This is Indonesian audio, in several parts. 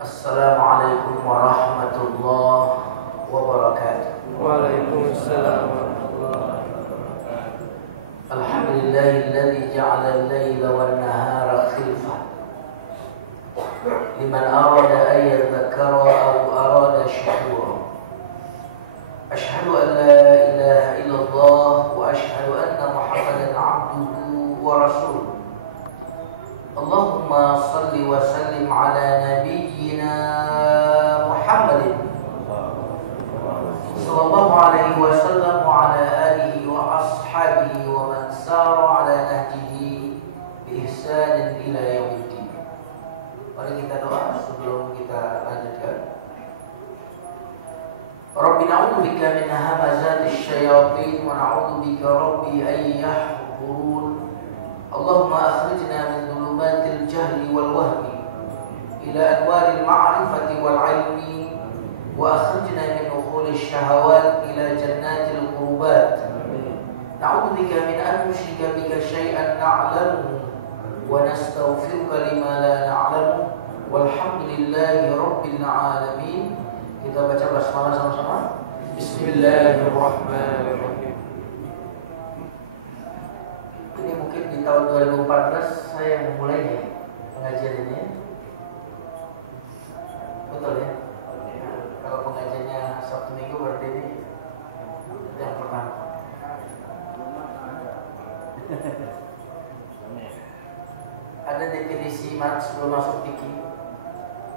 Assalamualaikum warahmatullahi wabarakatuh. Waalaikumsalam warahmatullahi wabarakatuh. Alhamdulillahilladzi ja'ala al-laila wan-nahara khilfah liman arada an yadhakkara aw arada syukura. Asyhadu an la ilaha illallah wa asyhadu anna Muhammadan 'abduhu wa rasuluh. Allahumma salli wa sallim ala nabiyyina Muhammadin sallallahu alaihi wasallam wa ala alihi wa ashabihi wa man sara ala nahjihi bi ihsanin ila yaumiddin. Mari kita doa sebelum kita lanjutkan. Rabbi na'udzubika min hamazati syayatin wa na'udzubika rabbi an yahdurun. Allahumma akhrijna min dhulumatil jahli wal wahmi ila anwaril ma'rifati wal ilmi wa akhrijna min ukhulish syahawat ila jannatil qurubat. Na'udzubika min an nusyrika bika syai'an na'lamuhu wa nastaghfiruka lima la na'lamu. Walhamdulillahi rabbil alamin. Kita baca basmalah sama-sama. Bismillahirrahmanirrahim. Ini mungkin di tahun 2014 saya memulainya pengajian ini. Betul ya? Kalau pengajiannya Sabtu Minggu berarti ini yang pertama. Ada definisi sebelum masuk fikih.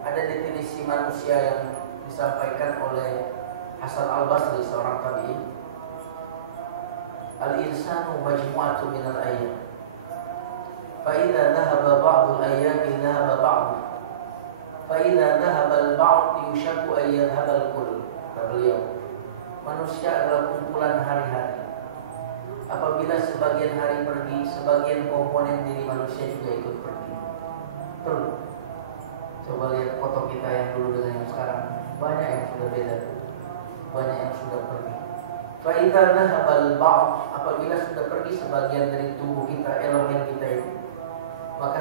Ada definisi manusia yang disampaikan oleh Hasan Al-Basri, seorang tabi'in. Al-insanu majmu'atu minal ayyam. Fa idza dhahaba ba'dul ayyami dhahaba ba'du. Fa idza dhahaba al-ba'd yushaku an yadhhaba al-kull. Kata beliau, manusia adalah kumpulan hari-hari. Apabila sebagian hari pergi, sebagian komponen diri manusia juga ikut pergi. Betul. Coba lihat foto kita yang dulu dengan yang sekarang. Banyak yang sudah beda, banyak yang sudah pergi. Fa'idha dhahabal ba'd, apabila sudah pergi sebagian dari tubuh kita, elemen kita itu, maka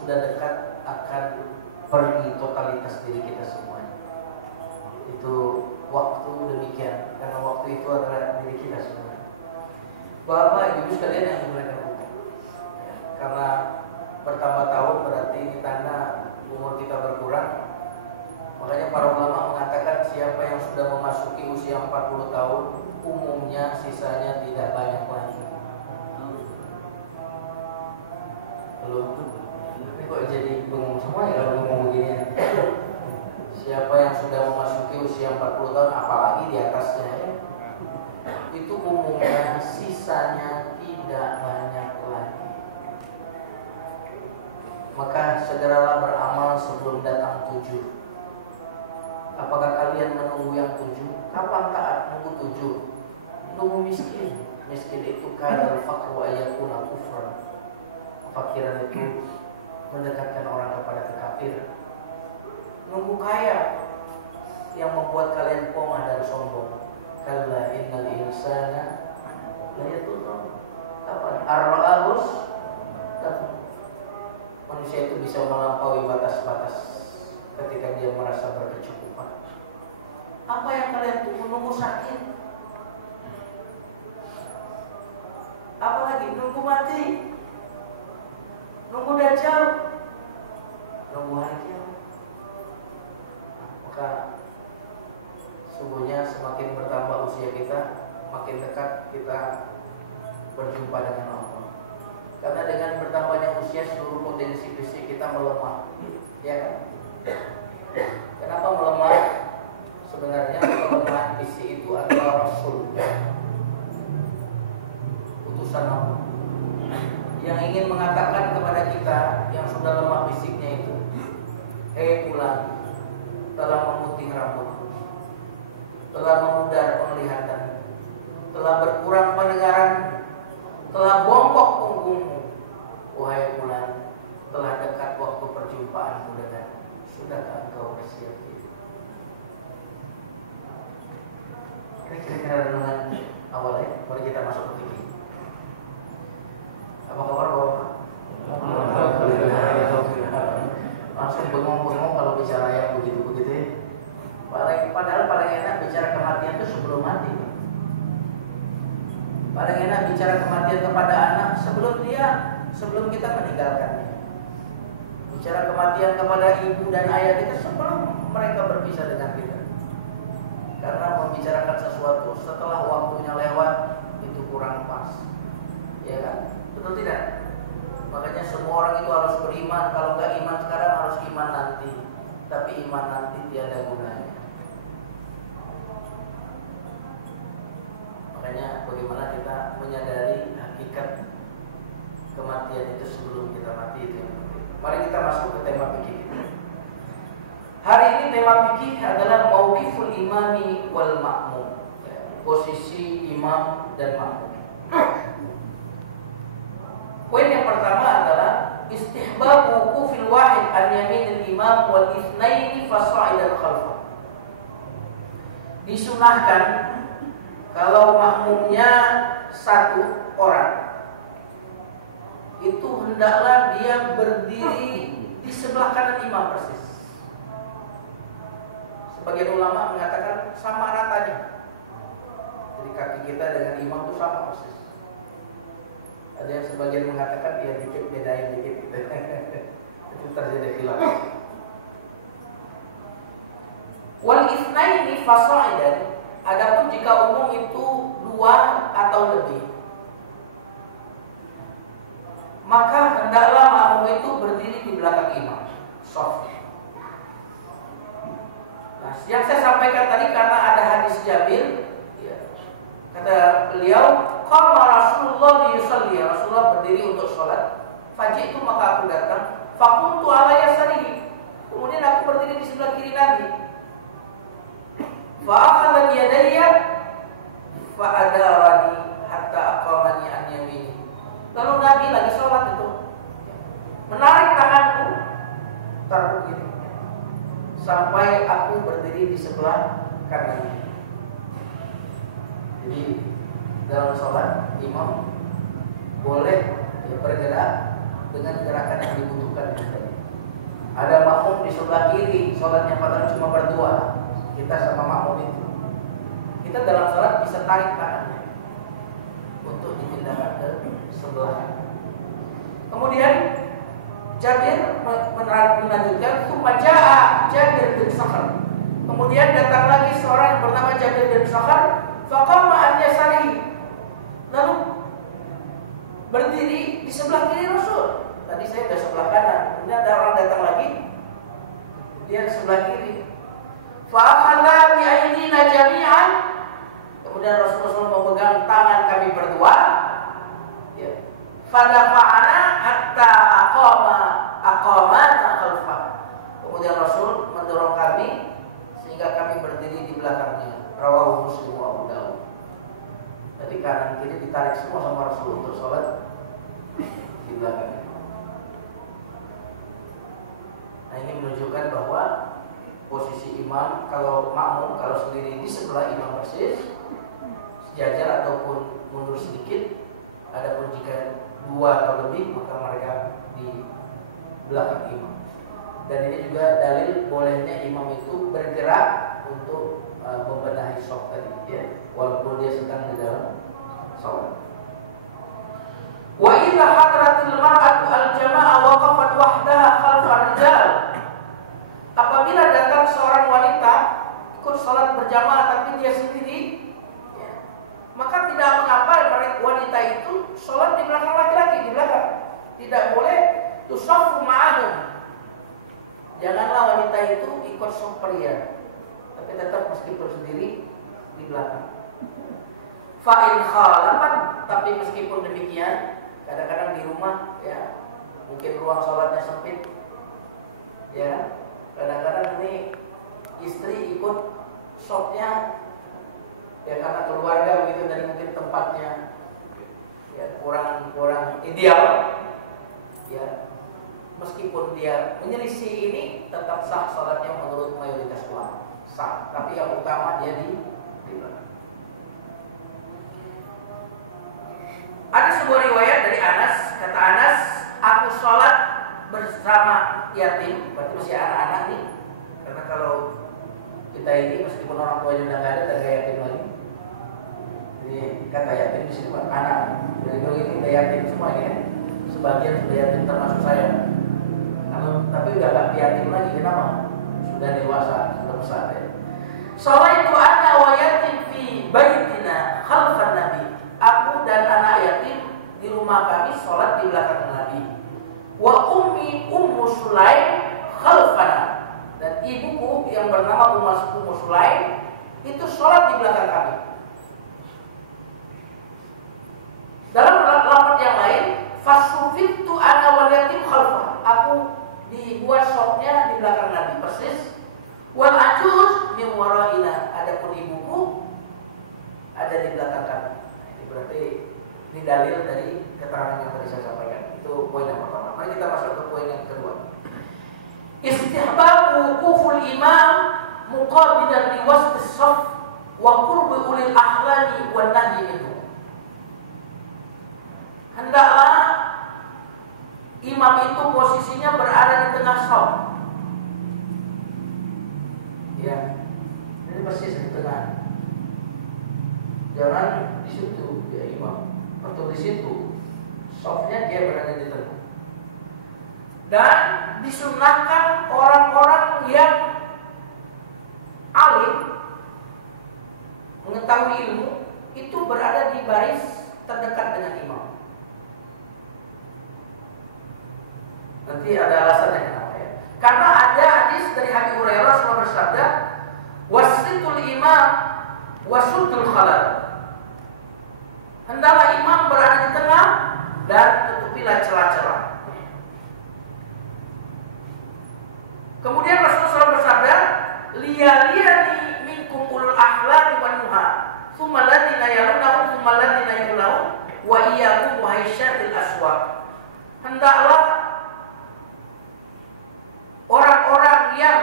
sudah dekat akan pergi totalitas diri kita semuanya. Itu waktu demikian, karena waktu itu adalah diri kita semuanya. Bapak Ibu sekalian yang dimuliakan Allah, ya, karena bertambah tahun berarti ini tanda umur kita berkurang. Makanya para ulama mengatakan siapa yang sudah memasuki usia 40 tahun, umumnya sisanya tidak banyak lagi. Belum. Ini kok jadi bingung semua ya kalau ngomong begini. Siapa yang sudah memasuki usia 40 tahun, apalagi di atasnya ya, itu umumnya sisanya tidak banyak lagi. Maka segeralah beramal sebelum datang 7. Apakah kalian menunggu yang 7? Kapan taat nunggu 7? Nunggu miskin. Miskin itu kadal faqru ayakuna kufran. Kefakiran itu mendekatkan orang kepada kekafiran. Nunggu kaya yang membuat kalian pomah dan sombong. Kalla innal insana la yatgha. Kapan ar-ra'us? Manusia itu bisa melampaui batas-batas ketika dia merasa berkecukupan. Apa yang kalian tunggu? Nunggu sakit? Apalagi nunggu mati? Nunggu dajjal? Nunggu hari kiamat? Maka sungguhnya semakin bertambah usia kita, makin dekat kita berjumpa dengan Allah. Karena dengan bertambahnya usia, seluruh potensi fisik kita melemah, ya kan? Kenapa melemah? Sebenarnya kelemahan fisik itu adalah Rasul, utusan Allah, yang ingin mengatakan kepada kita yang sudah lemah fisiknya itu, fulan, telah memutih rambut, telah memudar penglihatan, telah berkurang pendengaran, telah bongkok punggungmu. Wahai fulan, telah dekat waktu perjumpaanmu dengan. Sudahkah engkau bersiap? Ini kira-kira renungan awalnya. Mari kita masuk ke fikih. Apa kabar Bapak? Alhamdulillah. Langsung bengong-bengong kalau bicara yang begini. bicara kematian kepada anak sebelum kita meninggalkannya. Bicara kematian kepada ibu dan ayah kita sebelum mereka berpisah dengan kita. Karena membicarakan sesuatu setelah waktunya lewat itu kurang pas. Ya kan? Betul tidak? Makanya semua orang itu harus beriman. Kalau nggak iman sekarang harus iman nanti. Tapi iman nanti tiada gunanya. Makanya bagaimana kita menyadari hakikat kematian itu sebelum kita mati itu yang penting. Mari kita masuk ke tema fikih. Hari ini tema fikih adalah mauqiful imami wal ma'mum. Posisi imam dan makmum. Poin yang pertama adalah istihbab wuqufil wahid an yaminil imam wal itsnaini fasa'idal khalfah. Disunahkan kalau makmumnya satu orang itu hendaklah dia berdiri di sebelah kanan imam persis. Sebagian ulama mengatakan sama ratanya. Jadi kaki kita dengan imam itu sama persis. Ada yang sebagian mengatakan dia dikit bedain dikit gitu. Itu terjadi khilaf. Wal itsnaini fasa'idan. Adapun jika umum itu 2 atau lebih, maka hendaklah makmum itu berdiri di belakang imam. Shaf. Nah, yang saya sampaikan tadi karena ada hadis Jabir, ya, kata beliau, qama Rasulullah yusalli, Rasulullah berdiri untuk sholat. Faji'tu maka aku datang, faqumtu ala yasarihi, kemudian aku berdiri di sebelah kiri Nabi. Fa akhadha yadayya fa adarani hatta aqamani an yamini. Lalu Nabi lagi sholat itu menarik tanganku, taruh begini, sampai aku berdiri di sebelah kanannya. Jadi dalam sholat imam boleh bergerak dengan gerakan yang dibutuhkan. Ada makmum di sebelah kiri, sholatnya padahal cuma berdua, kita sama makmum itu, kita dalam sholat bisa tarik tangannya untuk dipindahkan ke sebelah. Kemudian Jabir melanjutkan, "Sumaja'a Jabir bin Sakhar." Kemudian datang lagi seorang yang bernama Jabir bin Sakhar, faqama an yasarihi. Lalu berdiri di sebelah kiri Rasul. Tadi saya sudah sebelah kanan, kemudian ada orang datang lagi, dia di sebelah kiri. Fa akhadha bi aydina jami'an. Kemudian Rasulullah memegang tangan kami berdua. Ya. Fadafa'ana hatta aqamana khalfah. Kemudian Rasul mendorong kami sehingga kami berdiri di belakangnya. Rawahu Muslim wa Abu Dawud. Jadi kanan kiri ditarik semua sama Rasul untuk sholat di belakangnya. Nah, ini menunjukkan bahwa posisi imam kalau makmum kalau sendiri di sebelah imam persis sejajar ataupun mundur sedikit. Adapun jika 2 atau lebih maka mereka di belakang imam. Dan ini juga dalil bolehnya imam itu bergerak untuk membenahi shaf tadi, ya, walaupun dia sedang di dalam salat. Wa idza hadratil mar'atu al-jama'ah waqafat wahdaha khalfar rijal. Apabila datang seorang wanita ikut salat berjamaah tapi dia sendiri, ya, maka tidak mengapa wanita itu salat di belakang laki-laki, di belakang. Tidak boleh tusaffu ma'ahum. Janganlah wanita itu ikut shaf pria, tapi tetap meskipun sendiri di belakang. Fa'in khalafan, tapi meskipun demikian, kadang-kadang di rumah, ya, mungkin ruang sholatnya sempit, ya, kadang-kadang ini istri ikut shopnya, ya karena keluarga begitu dan mungkin tempatnya, ya kurang ideal, ya. Meskipun dia menyelisih ini, tetap sah sholatnya menurut mayoritas ulama, sah. Tapi yang utama dia di belakang. Ada sebuah riwayat dari Anas, kata Anas, aku sholat bersama yatim, berarti masih anak-anak nih. Karena kalau kita ini meskipun orang tuanya udah nggak ada, dan yatim lagi. Jadi Ini kata yatim di sini Pak, anak. Dari dulu ini udah yatim semua ya. Sebagian sudah yatim termasuk saya. Tapi udah gak yatim lagi, kenapa? Sudah dewasa, sudah besar ya. Sholaitu ana wa yatim fi baitina khalfan Nabi. Aku dan anak yatim di rumah kami sholat di belakang Nabi. Wa ummi Ummu Sulaim khalfana. Dan ibuku yang bernama Ummu Sulaim itu sholat di belakang kami. Dalam lafaz yang lain, fasufittu ana wal yatim khalfa. Aku dibuat shopnya di belakang Nabi persis. Wal ajuz min waraina. Adapun ibuku ada di belakang kami. Ini berarti ini dalil dari keterangan yang tadi saya sampaikan. Itu poin yang pertama. Mari kita masuk ke poin yang kedua. Istihbabu wuquful imam muqabilan li wastis shaff wa qurbi ulil ahlami wan nahyi minhu. Hendaklah imam itu posisinya berada di tengah shaf. Ya, ini persis di tengah. Jangan di situ ya imam, atau di situ. Shafnya dia berada di tengah. Dan disunahkan orang-orang yang alim, mengetahui ilmu, itu berada di baris terdekat dengan imam. Nanti ada alasannya kenapa ya. Karena ada hadis dari Abi Hurairah Rasulullah bersabda, wasitul imam wasudul khalal. Hendaklah imam berada di tengah dan tutupilah celah-celah. Kemudian Rasulullah bersabda, liyaliyani minkum ulul ahlami wan nuha, tsumma alladziina yalunahum, tsumma alladziina yalunahum, wa iyyakum wa haysyatil aswaq. Hendaklah orang-orang yang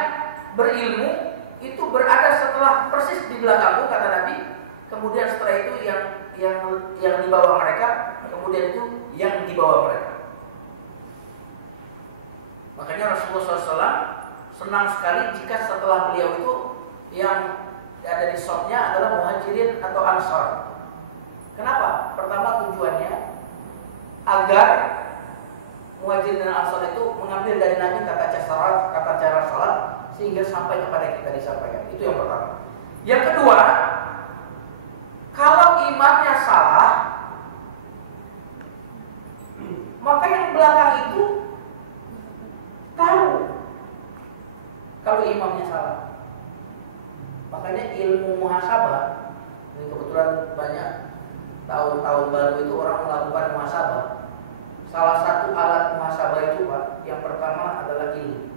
berilmu itu berada setelah persis di belakangmu, kata Nabi. Kemudian setelah itu yang di bawah mereka, kemudian itu yang di bawah mereka. Makanya Rasulullah SAW senang sekali jika setelah beliau itu yang ada di shopnya adalah muhajirin atau ansor. Kenapa? Pertama tujuannya agar muhajirin dan ansor itu mengambil dari Nabi tata cara salat sehingga sampai kepada kita disampaikan. Itu yang pertama. Yang kedua, kalau imamnya salah, maka yang belakang itu tahu kalau imamnya salah. Makanya ilmu muhasabah, ini kebetulan banyak tahun-tahun baru itu orang melakukan muhasabah. Salah satu alat muhasabah itu Pak, yang pertama adalah ilmu.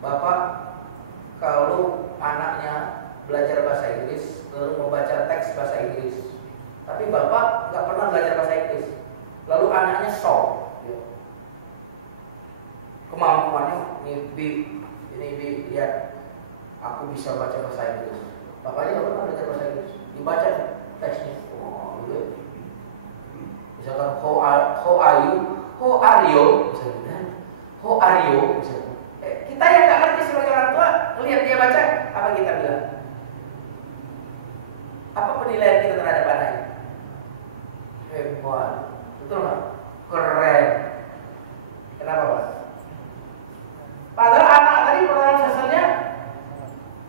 Bapak kalau anaknya belajar bahasa Inggris lalu membaca teks bahasa Inggris, tapi Bapak nggak pernah belajar bahasa Inggris, lalu anaknya shock. Kemampuannya ini lihat aku bisa baca bahasa Inggris. Bapaknya nggak pernah belajar bahasa Inggris, dibaca teksnya. Oh, gitu. Misalkan how are you, misalnya, how are you, misalnya. Kita yang nggak ngerti sebagai orang tua, lihat dia baca, apa kita bilang? Apa penilaian kita terhadap anaknya? Hebat, betul nggak? Keren. Kenapa Pak? Padahal anak tadi pertanyaan dasarnya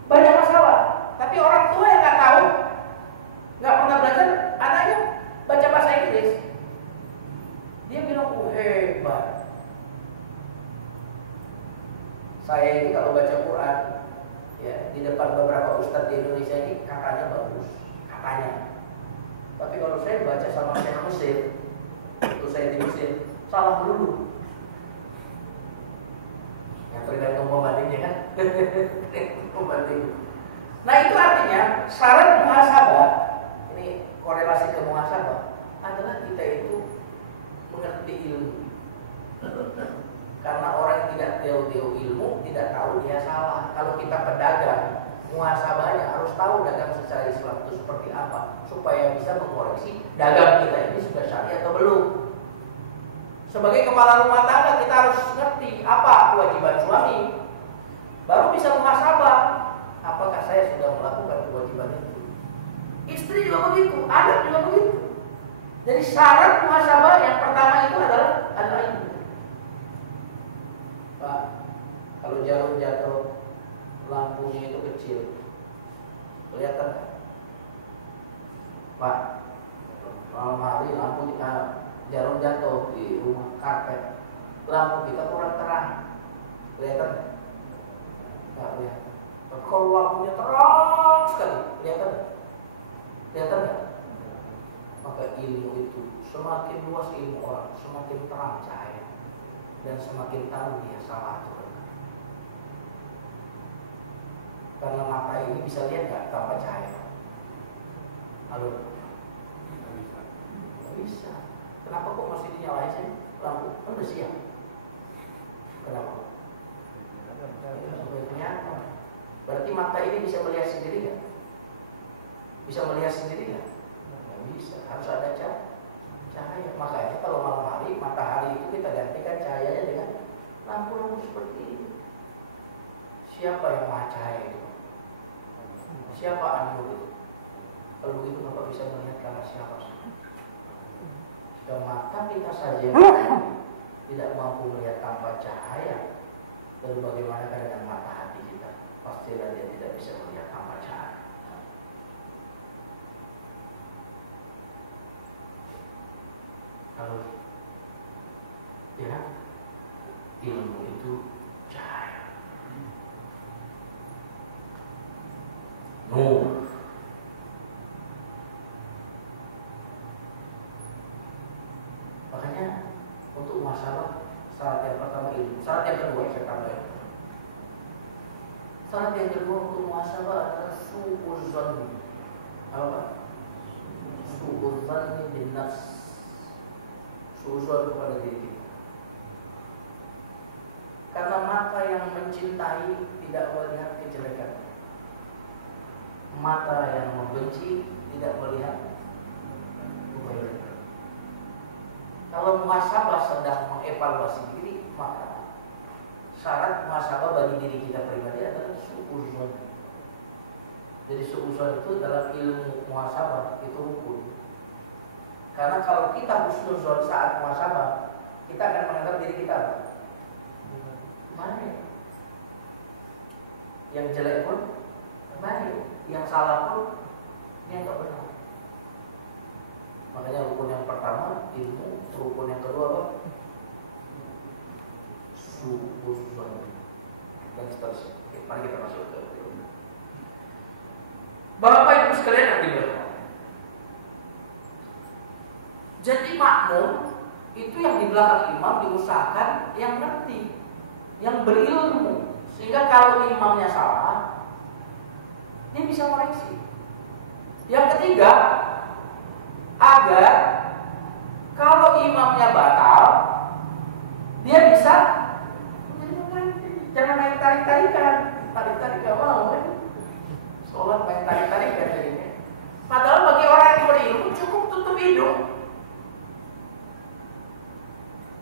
banyak masalah, tapi orang tua yang nggak tahu, nggak pernah belajar, anaknya baca bahasa Inggris, dia bilang hebat. Saya ini kalau baca Quran, ya di depan beberapa ustadz di Indonesia ini katanya bagus, katanya. Tapi kalau saya baca sama Syekh Mesir, itu saya di Mesir, salah dulu. Yang tergantung pembandingnya kan. Pembanding. Nah itu artinya syarat muhasabah, ini korelasi ke muhasabah, adalah kita itu mengerti ilmu. Karena orang yang tidak tahu ilmu tidak tahu dia salah. Kalau kita pedagang, muhasabahnya harus tahu dagang secara Islam itu seperti apa, supaya bisa mengoreksi dagang kita ini sudah syar'i atau belum. Sebagai kepala rumah tangga kita harus ngerti apa kewajiban suami, baru bisa muhasabah. apakah saya sudah melakukan kewajiban itu? Istri juga begitu, anak juga begitu. Jadi syarat muhasabah yang pertama itu adalah ilmu. Pak, kalau jarum jatuh, lampunya itu kecil, kelihatan kan? Pak, malam hari lampu jarum jatuh di rumah karpet, lampu kita kurang terang, kelihatan kan? Nggak kelihatan. Kalau lampunya terang sekali, kelihatan kan? Kelihatan kan? Maka ilmu itu semakin luas ilmu orang, semakin terang cahaya dan semakin tahu dia salah atau benar. Karena mata ini bisa lihat nggak tanpa cahaya? Halo? Nggak bisa. Kenapa kok masih dinyalain sih lampu? Kan udah siang. Kenapa? Sampai kelihatan. Berarti mata ini bisa melihat sendiri nggak? Bisa melihat sendiri nggak? Bisa, harus ada cahaya. Makanya kalau malam hari, matahari itu kita gantikan cahayanya dengan lampu-lampu seperti ini. Siapa yang maha cahaya itu? Siapa An-Nur itu? Kalau itu Bapak bisa melihat karena siapa? Jika mata kita saja tidak mampu melihat tanpa cahaya, lalu bagaimana dengan mata hati kita? Pastilah dia tidak bisa melihat tanpa cahaya. Kalau ya ilmu itu cahaya, nur. Makanya untuk masalah syarat yang pertama ilmu, syarat yang kedua saya tambahkan. Syarat yang kedua untuk muhasabah adalah su'udzon. Apa? Su'udzon bin nafs. Suuzon kepada diri kita. Karena mata yang mencintai tidak melihat kejelekan. Mata yang membenci tidak melihat kebaikan. Kalau muhasabah sedang mengevaluasi diri, maka syarat muhasabah bagi diri kita pribadi adalah suuzon. Jadi suuzon itu dalam ilmu muhasabah itu rukun. Karena kalau kita husnuzon saat muhasabah, kita akan menganggap diri kita baik. Yang jelek pun baik, yang salah pun ini enggak benar. Makanya rukun yang pertama ilmu, rukun yang kedua apa? Suuzon dan seterusnya. Oke, mari kita masuk ke ilmu. Bapak Ibu sekalian yang dimuliakan. Jadi makmum itu yang di belakang imam diusahakan yang ngerti, yang berilmu, sehingga kalau imamnya salah, dia bisa koreksi. Yang ketiga, agar kalau imamnya batal, dia bisa jangan main tarik-tarikan, mau kan? Sholat main tarik-tarikan jadinya. Padahal bagi orang yang berilmu cukup tutup hidung.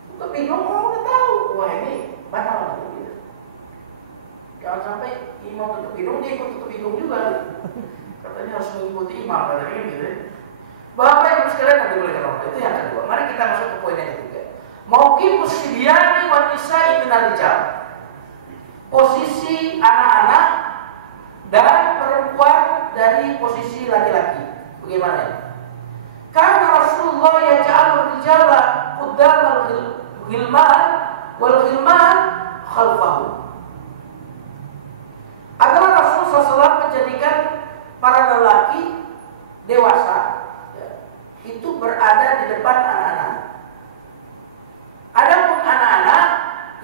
Tutup hidung orang udah tahu, wah ini batal gitu. Jangan sampai imam tutup hidung, dia ikut tutup hidung juga. Katanya harus mengikuti imam, katanya gitu. Bapak Ibu sekalian yang dimuliakan Allah, itu yang kedua. Mari kita masuk ke poin yang ketiga. Mauqimus sibyani wan nisa'i minal rijal. Posisi anak-anak dan perempuan dari posisi laki-laki. Bagaimana ya? Karena Rasulullah yaj'alur rijala quddamal ghilman wal ghilman khalfahu. Adalah Rasulullah SAW menjadikan para lelaki dewasa itu berada di depan anak-anak. Adapun anak-anak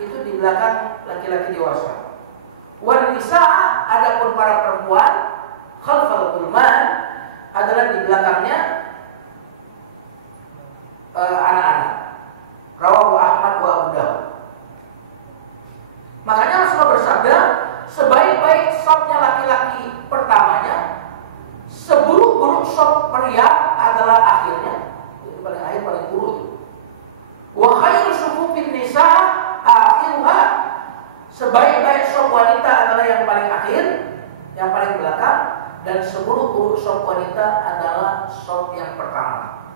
itu di belakang laki-laki dewasa. Wan nisa, adapun para perempuan khalfal ghilman adalah di belakangnya anak-anak. Rawahu Ahmad wa Abu Dawud. Makanya Rasulullah bersabda, sebaik-baik sopnya laki-laki pertamanya, seburuk-buruk sop pria adalah akhirnya. Itu paling akhir, paling buruk itu. Wa khairu sufufin nisa akhiruha. Sebaik-baik sop wanita adalah yang paling akhir, yang dan seburuk-buruk sop wanita adalah sop yang pertama.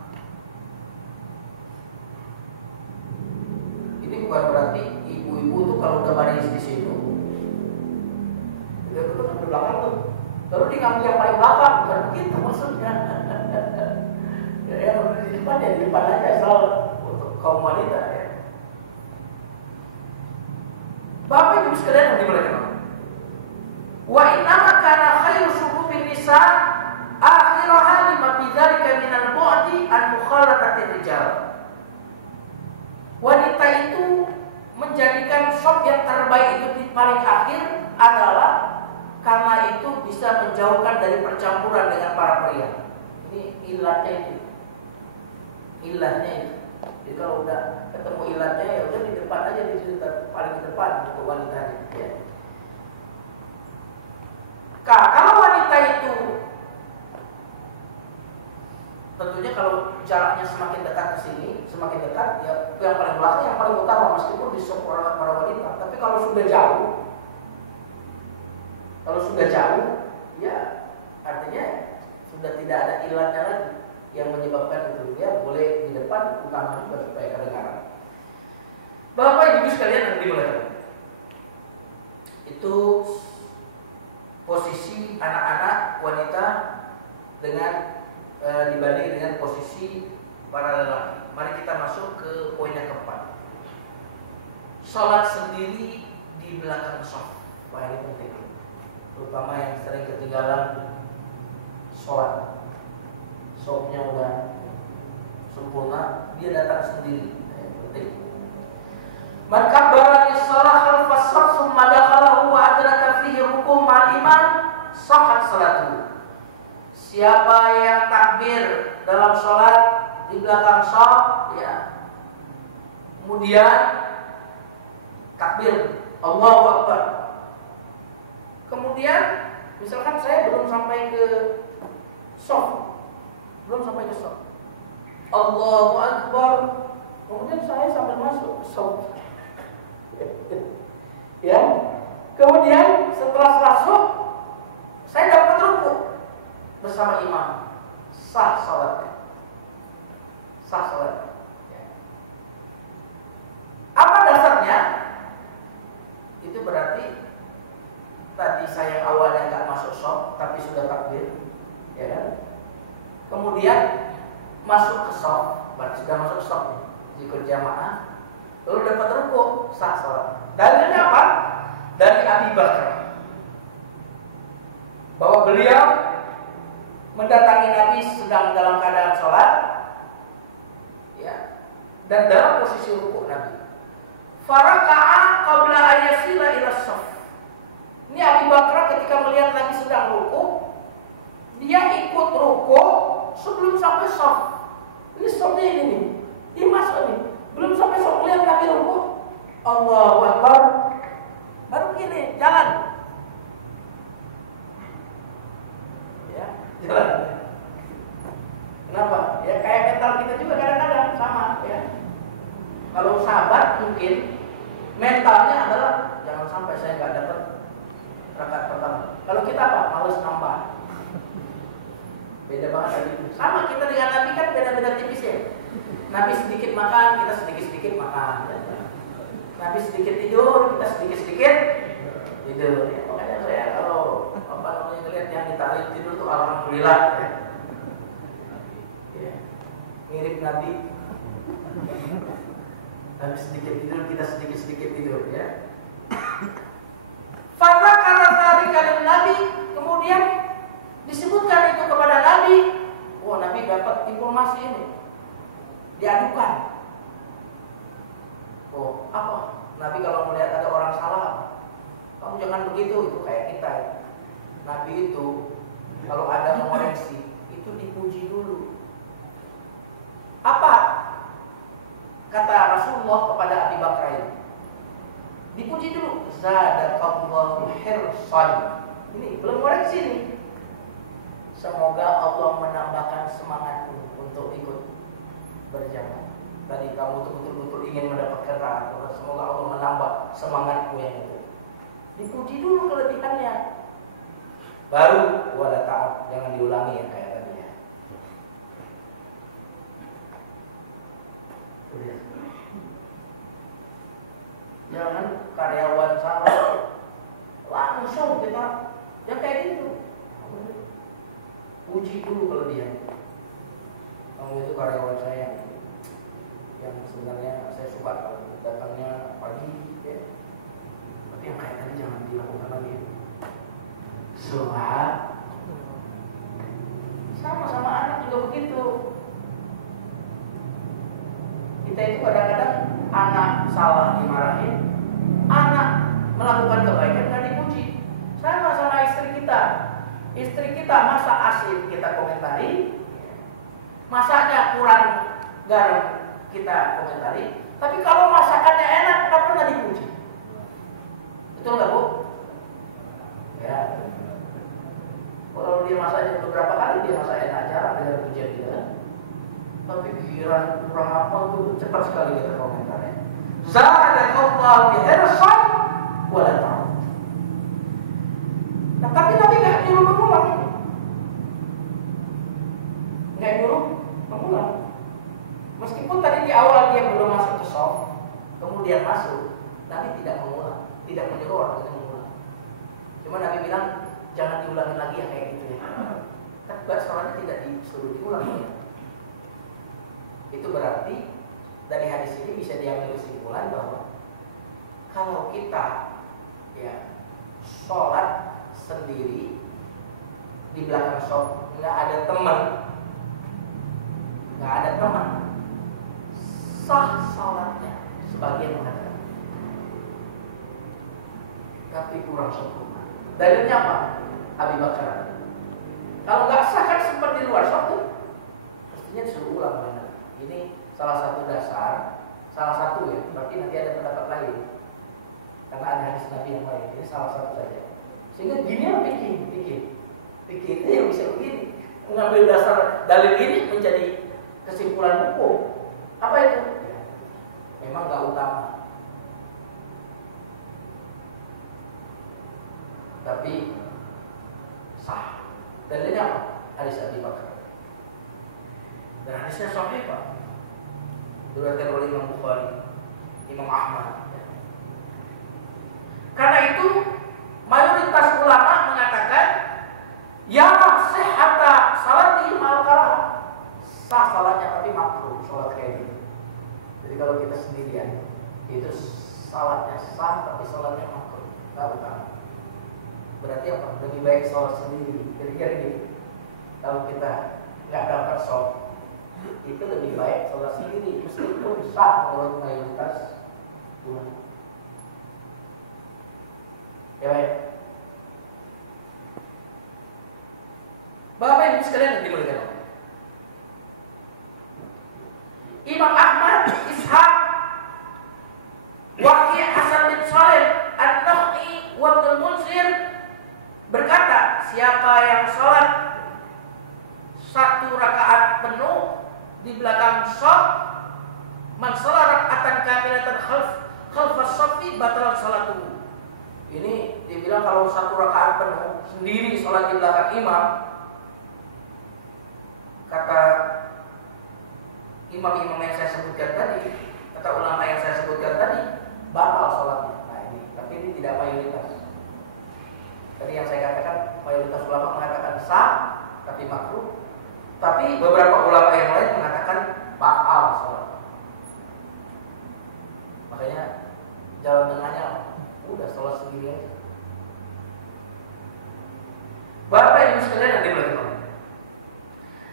Ini bukan berarti ibu-ibu tuh kalau udah baris di situ, udah duduk di belakang tuh, lalu di ngambil yang paling belakang, bukan begitu maksudnya. Ya, di depan ya di depan aja asal untuk kaum wanita ya. Bapak Ibu sekalian yang dimuliakan, wa innama kana khairu syukubin nisa akhiraha lima bidzalika minal bu'di an mukhalatati rijal. Wanita itu menjadikan sop yang terbaik itu di paling akhir adalah karena itu bisa menjauhkan dari percampuran dengan para pria. Ini ilatnya itu. Ilahnya itu. Jadi kalau udah ketemu ilatnya ya udah di depan aja, di situ paling di depan untuk wanitanya. Ya. Kalau wanita itu tentunya kalau jaraknya semakin dekat ke sini, semakin dekat ya yang paling belakang yang paling utama meskipun di para wanita. Tapi kalau sudah jauh, ya artinya sudah tidak ada ilatnya lagi yang menyebabkan itu, dia boleh di depan utama juga supaya kedengaran. Bapak Ibu sekalian yang dimuliakan, itu posisi anak-anak wanita dengan dibanding dengan posisi para lelaki. Mari kita masuk ke poin yang keempat. Salat sendiri di belakang shaf. Wah, ini penting, terutama yang sering ketinggalan sholat. Shafnya udah sempurna, dia datang sendiri. Penting. Man kabbara lis-shalah khalfas shaf tsumma dakhalahu wa adraka fihi ruku' ma'al imam sahhat salatuhu. Siapa yang takbir dalam sholat di belakang shaf, ya, kemudian takbir Allahu Akbar, kemudian misalkan saya belum sampai ke shaf, Allahu Akbar, kemudian saya sambil masuk shaf, ya, kemudian setelah masuk saya dapat rukuk bersama imam, sah salatnya. Ya. Apa dasarnya? Itu berarti tadi saya awalnya nggak masuk shaf tapi sudah takbir, ya kan? Kemudian masuk ke shaf, berarti sudah masuk shaf, ikut jamaah, lalu dapat rukuk, sah salat. Dalilnya apa? Dari Abi Bakar, bahwa beliau mendatangi Nabi sedang dalam keadaan sholat, ya, dan dalam posisi rukuk Nabi. Faraka'a qabla ayasila ila shaf. Ini Abi Bakar ketika melihat Nabi sedang rukuk, dia ikut rukuk sebelum sampai shaf. Ini shafnya ini nih, dia masuk nih, belum sampai shaf melihat Nabi rukuk, Allahu Akbar, baru gini jalan. Jalan. Kenapa? Ya kayak mental kita juga kadang-kadang sama, ya. Kalau sahabat mungkin mentalnya adalah jangan sampai saya nggak dapat rakaat pertama. Kalau kita apa? Males nambah. Beda banget tadi. Sama kita dengan Nabi kan beda-beda tipis ya. Nabi sedikit makan, kita sedikit-sedikit makan. Nabi sedikit tidur, kita sedikit-sedikit tidur. Ya, makanya saya kalau ngelihat yang ditarik tidur tuh alhamdulillah, ya. Ya. Mirip Nabi. Nabi sedikit tidur, kita sedikit-sedikit tidur, ya. Fadza kana dzalika lin Nabi, kemudian disebutkan itu kepada Nabi. Wah, Nabi dapat informasi ini. Diadukan. Oh, apa? Nabi kalau melihat ada orang salah, kamu jangan begitu, itu kayak kita, ya. Nabi itu kalau ada mengoreksi itu dipuji dulu. Apa kata Rasulullah kepada Abi Bakar ini? Dipuji dulu. Zadaqallahu hirsan. Ini belum koreksi nih. Semoga Allah menambahkan semangatmu untuk ikut berjamaah. Tadi kamu betul-betul ingin mendapatkan rahmat. Semoga Allah menambah semangatmu yang itu. Dipuji dulu kelebihannya. Baru wala ta'ud, jangan diulangi yang kayak tadi ya. Jangan karyawan salah langsung kita yang kayak gitu. Puji dulu kelebihan. Kamu itu karyawan saya yang sebenarnya saya suka kalau datangnya pagi ya. Tapi yang kayak tadi jangan dilakukan lagi. Sama-sama anak juga begitu. Kita itu kadang-kadang anak salah dimarahin, anak melakukan kebaikan nggak dipuji. Sama istri kita. Istri kita masak asin kita komentari, masaknya kurang garam kita komentari. Tapi kalau masakannya enak nggak pernah dipuji. Betul nggak Bu? Ya. Kalau dia masaknya beberapa kali dia masak enak, jarang dengar pujian dia. Tapi pikiran kurang apa itu cepat sekali kita komentarnya. Zadakallahu bihirsan wala ta'ud. Nah, tapi Nabi nggak nyuruh mengulang. Nggak nyuruh mengulang. Meskipun tadi di awal dia belum masuk ke shaf, kemudian masuk, Nabi tidak mengulang, tidak menyuruh orang untuk mengulang. Cuma Nabi bilang jangan diulangi lagi yang kayak gitu ya. Tapi soalnya tidak disuruh diulang ya. Itu berarti dari hadis ini bisa diambil kesimpulan bahwa kalau kita ya sholat sendiri di belakang shaf nggak ada teman, sah sholatnya sebagian mengatakan, tapi kurang sempurna. Dalilnya apa? Abi Bakar. Kalau nggak sah kan sempat di luar shaf tuh, mestinya disuruh ulang benar. Ini salah satu dasar, salah satu ya, berarti nanti ada pendapat lain. Karena ada hadis Nabi yang lain, ini salah satu saja. Sehingga gini lah pikir yang bisa begini. Mengambil dasar dalil ini menjadi kesimpulan hukum. Apa itu? Ya, memang nggak utama. Tapi sah. Dalilnya apa? Hadis Abi Bakar. Dan hadisnya sahih Pak. Diriwayatkan oleh Imam Bukhari, Imam Ahmad. Karena itu mayoritas ulama mengatakan ya sihhata salati ma'al karahah. Sah salatnya tapi makruh salat kayak gitu. Jadi kalau kita sendirian itu salatnya sah tapi salatnya makruh, enggak utama. Berarti apa? Lebih baik salat sendiri. Kira-kira gitu. Kalau kita nggak dapat sholat, itu lebih baik sholat sendiri meskipun sah menurut mayoritas ulama. Ya baik. Bapak Ibu sekalian yang dimuliakan Allah. Imam Ahmad, Ishaq, Waqi' Hasan bin Shalih, An-Nakh'i, wa Ibnu Munsir berkata, siapa yang sholat 1 rakaat penuh di belakang shaf, man sholat raka'atan kamilatan khalfas shaffi batalan sholatuhu. Ini dibilang kalau 1 rakaat penuh sendiri sholat di belakang imam, kata imam-imam yang saya sebutkan tadi, kata ulama yang saya sebutkan tadi, batal sholatnya. Nah ini, tapi ini tidak mayoritas. Tadi yang saya katakan mayoritas ulama mengatakan sah, tapi makruh. Tapi beberapa ulama yang lain mengatakan batal sholat. Makanya jalan tengahnya udah sholat sendiri aja. Bapak Ibu sekalian yang dimuliakan Allah.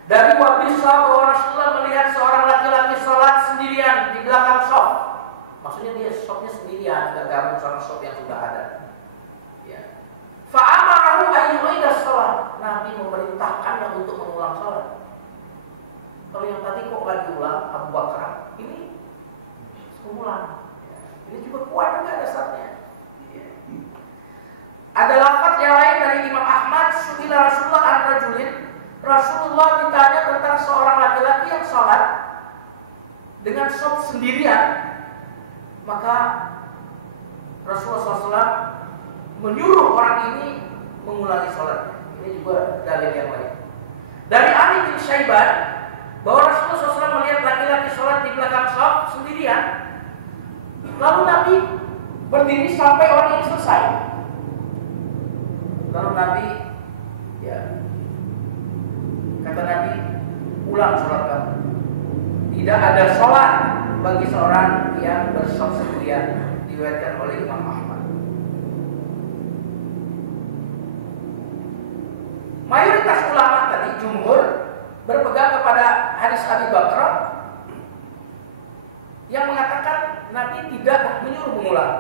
Dari wabisa bahwa Rasulullah melihat seorang laki-laki sholat sendirian di belakang shaf. Maksudnya dia shafnya sendirian, tidak gabung sama shaf yang sudah ada. Ya. Fa'amarahu ayyu'idas sholat. Nabi memerintahkannya untuk mengulang sholat. Kalau yang tadi kok nggak diulang, Abu Bakar, ini mengulang. Ya. Ini juga kuat juga dasarnya. Ya. Ada lafaz yang lain dari Imam Ahmad, Su'ila Rasulullah an-rajulin. Rasulullah ditanya tentang seorang laki-laki yang sholat dengan shaf sendirian, maka Rasulullah SAW menyuruh orang ini mengulangi sholatnya. Ini juga dalil yang lain. Dari Ali bin Syaiban bahwa Rasulullah SAW melihat laki-laki sholat di belakang shaf sendirian. Lalu Nabi berdiri sampai orang ini selesai. Lalu Nabi, kata Nabi, ulang sholat kamu. Tidak ada sholat bagi seorang yang bershaf sendirian. Diriwayatkan oleh Imam Ahmad. Mayoritas ulama tadi, jumhur, berpegang kepada hadis Abi Bakar yang mengatakan Nabi tidak menyuruh mengulang.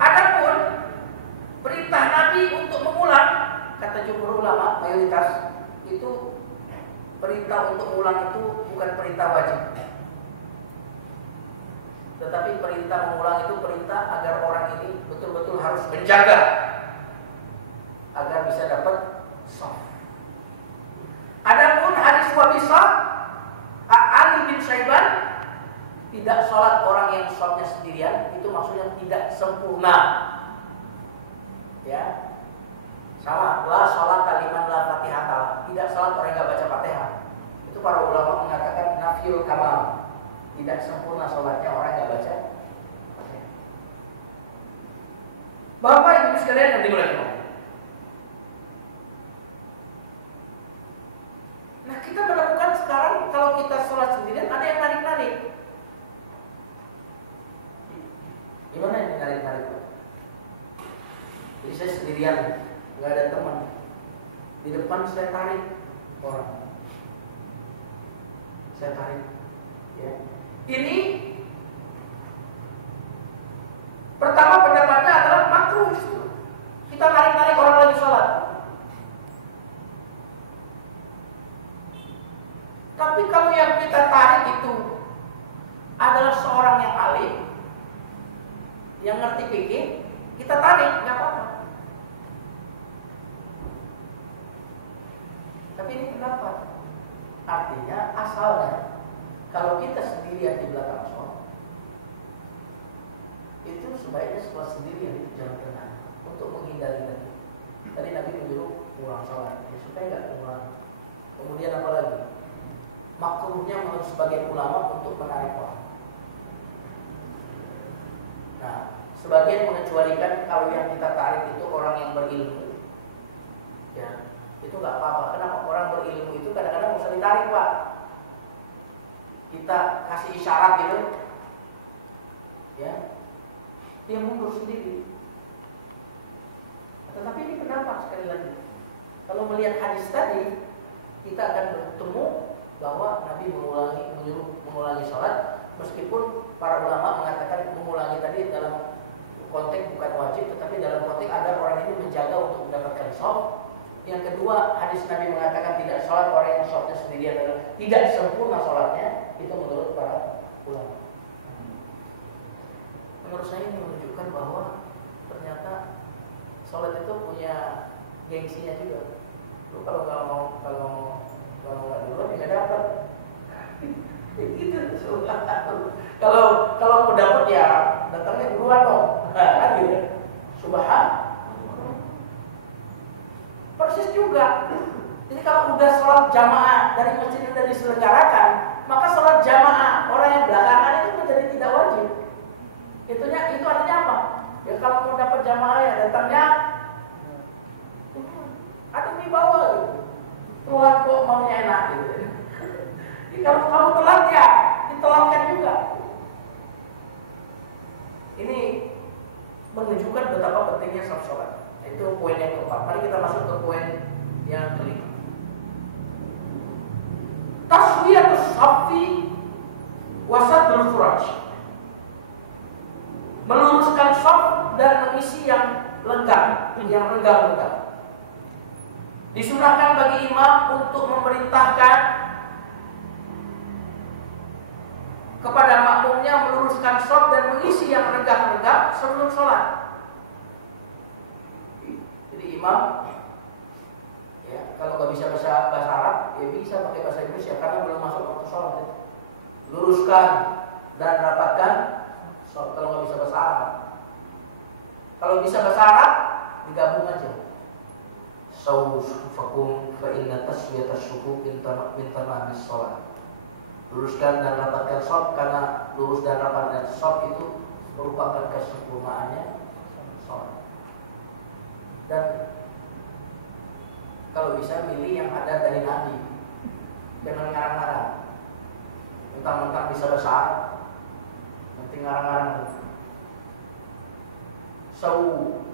Adapun perintah Nabi untuk mengulang, kata jumhur ulama mayoritas, itu perintah untuk mengulang itu bukan perintah wajib. Tetapi perintah mengulang itu perintah agar orang ini betul-betul harus menjaga agar bisa dapat shaf. Adapun hadis Wabisah Ali bin Syaiban, tidak sholat orang yang shafnya sendirian, itu maksudnya tidak sempurna. Ya, sama, la sholat liman la fatihah, tidak sholat orang yang nggak baca fatihah. Itu para ulama mengatakan nafiyul kamal, tidak sempurna sholatnya orang yang nggak baca fatihah. Bapak ibu sekalian yang dimuliakan. Nah, kita menemukan sekarang kalau kita sholat sendirian ada yang narik-narik. Gimana yang narik-narik? Jadi saya sendirian, nggak ada teman. Di depan saya tarik orang. Saya tarik. Ya. Ini pertama pendapatnya adalah makruh. Kita narik-narik orang lagi sholat. Tapi kalau yang kita tarik itu adalah seorang yang alim, yang ngerti fikih, kita tarik, nggak apa-apa. Tapi ini kenapa? Artinya asalnya kalau kita sendirian di belakang sholat, itu sebaiknya sholat sendirian itu jangan tenang untuk menghindari tadi. Tadi Nabi menyuruh ulang sholat, supaya nggak ulang. Kemudian apa lagi? Makruhnya menurut sebagian ulama untuk menarik orang. Nah, sebagian mengecualikan kalau yang kita tarik itu orang yang berilmu. Ya, itu nggak apa-apa. Kenapa? Orang berilmu itu kadang-kadang bisa ditarik, Pak. Kita kasih isyarat gitu, ya, dia mundur sendiri. Tetapi ini kenapa? Sekali lagi, kalau melihat hadis tadi, kita akan bertemu bahwa Nabi menyuruh mengulangi sholat, meskipun para ulama mengatakan mengulangi tadi dalam konteks bukan wajib, tetapi dalam konteks agar orang ini menjaga untuk mendapatkan shaf. Yang kedua, hadis Nabi mengatakan tidak sholat orang yang shafnya sendirian adalah tidak sempurna sholatnya. Itu menurut para ulama. Menurut saya ini menunjukkan bahwa ternyata sholat itu punya gengsinya juga. Lu kalau nggak dulu nggak dapat. Gitu. Kalau mau dapat ya datangnya duluan dong. Kan gitu. Subhan. Persis juga. Jadi kalau udah sholat jamaah dari masjid yang sudah diselenggarakan, maka sholat jamaah orang yang belakangan itu menjadi tidak wajib. Itu artinya apa? Ya kalau mau dapat jamaah ya datangnya ada di bawah gitu. Tuhan kok maunya enak gitu. Jadi kalau kamu telat ya ditelatkan juga. Ini menunjukkan betapa pentingnya sholat. Itu poin yang keempat. Mari kita masuk ke poin yang kelima. Taswiyatus shaffi wa sadrul furaj. Meluruskan shaf dan mengisi yang lengkap, yang renggang-renggang. Disunahkan bagi imam untuk memerintahkan kepada makmumnya meluruskan shaf dan mengisi yang renggang-renggang sebelum sholat. Jadi imam, ya kalau nggak bisa bahasa Arab, ya bisa pakai bahasa Inggris ya karena belum masuk waktu sholat. Ya. Luruskan dan rapatkan shaf kalau nggak bisa bahasa Arab. Kalau bisa bahasa Arab, digabung aja. sawu sufufakum fa inna taswiyatash sufuf min tamamis shalah. Luruskan dan rapatkan shaf, karena lurus dan rapatkan shaf itu merupakan kesempurnaannya sholat. Dan kalau bisa milih yang ada dari Nabi, jangan ngarang-ngarang. Mentang-mentang bisa bahasa Arab, nanti ngarang-ngarang. Sawu,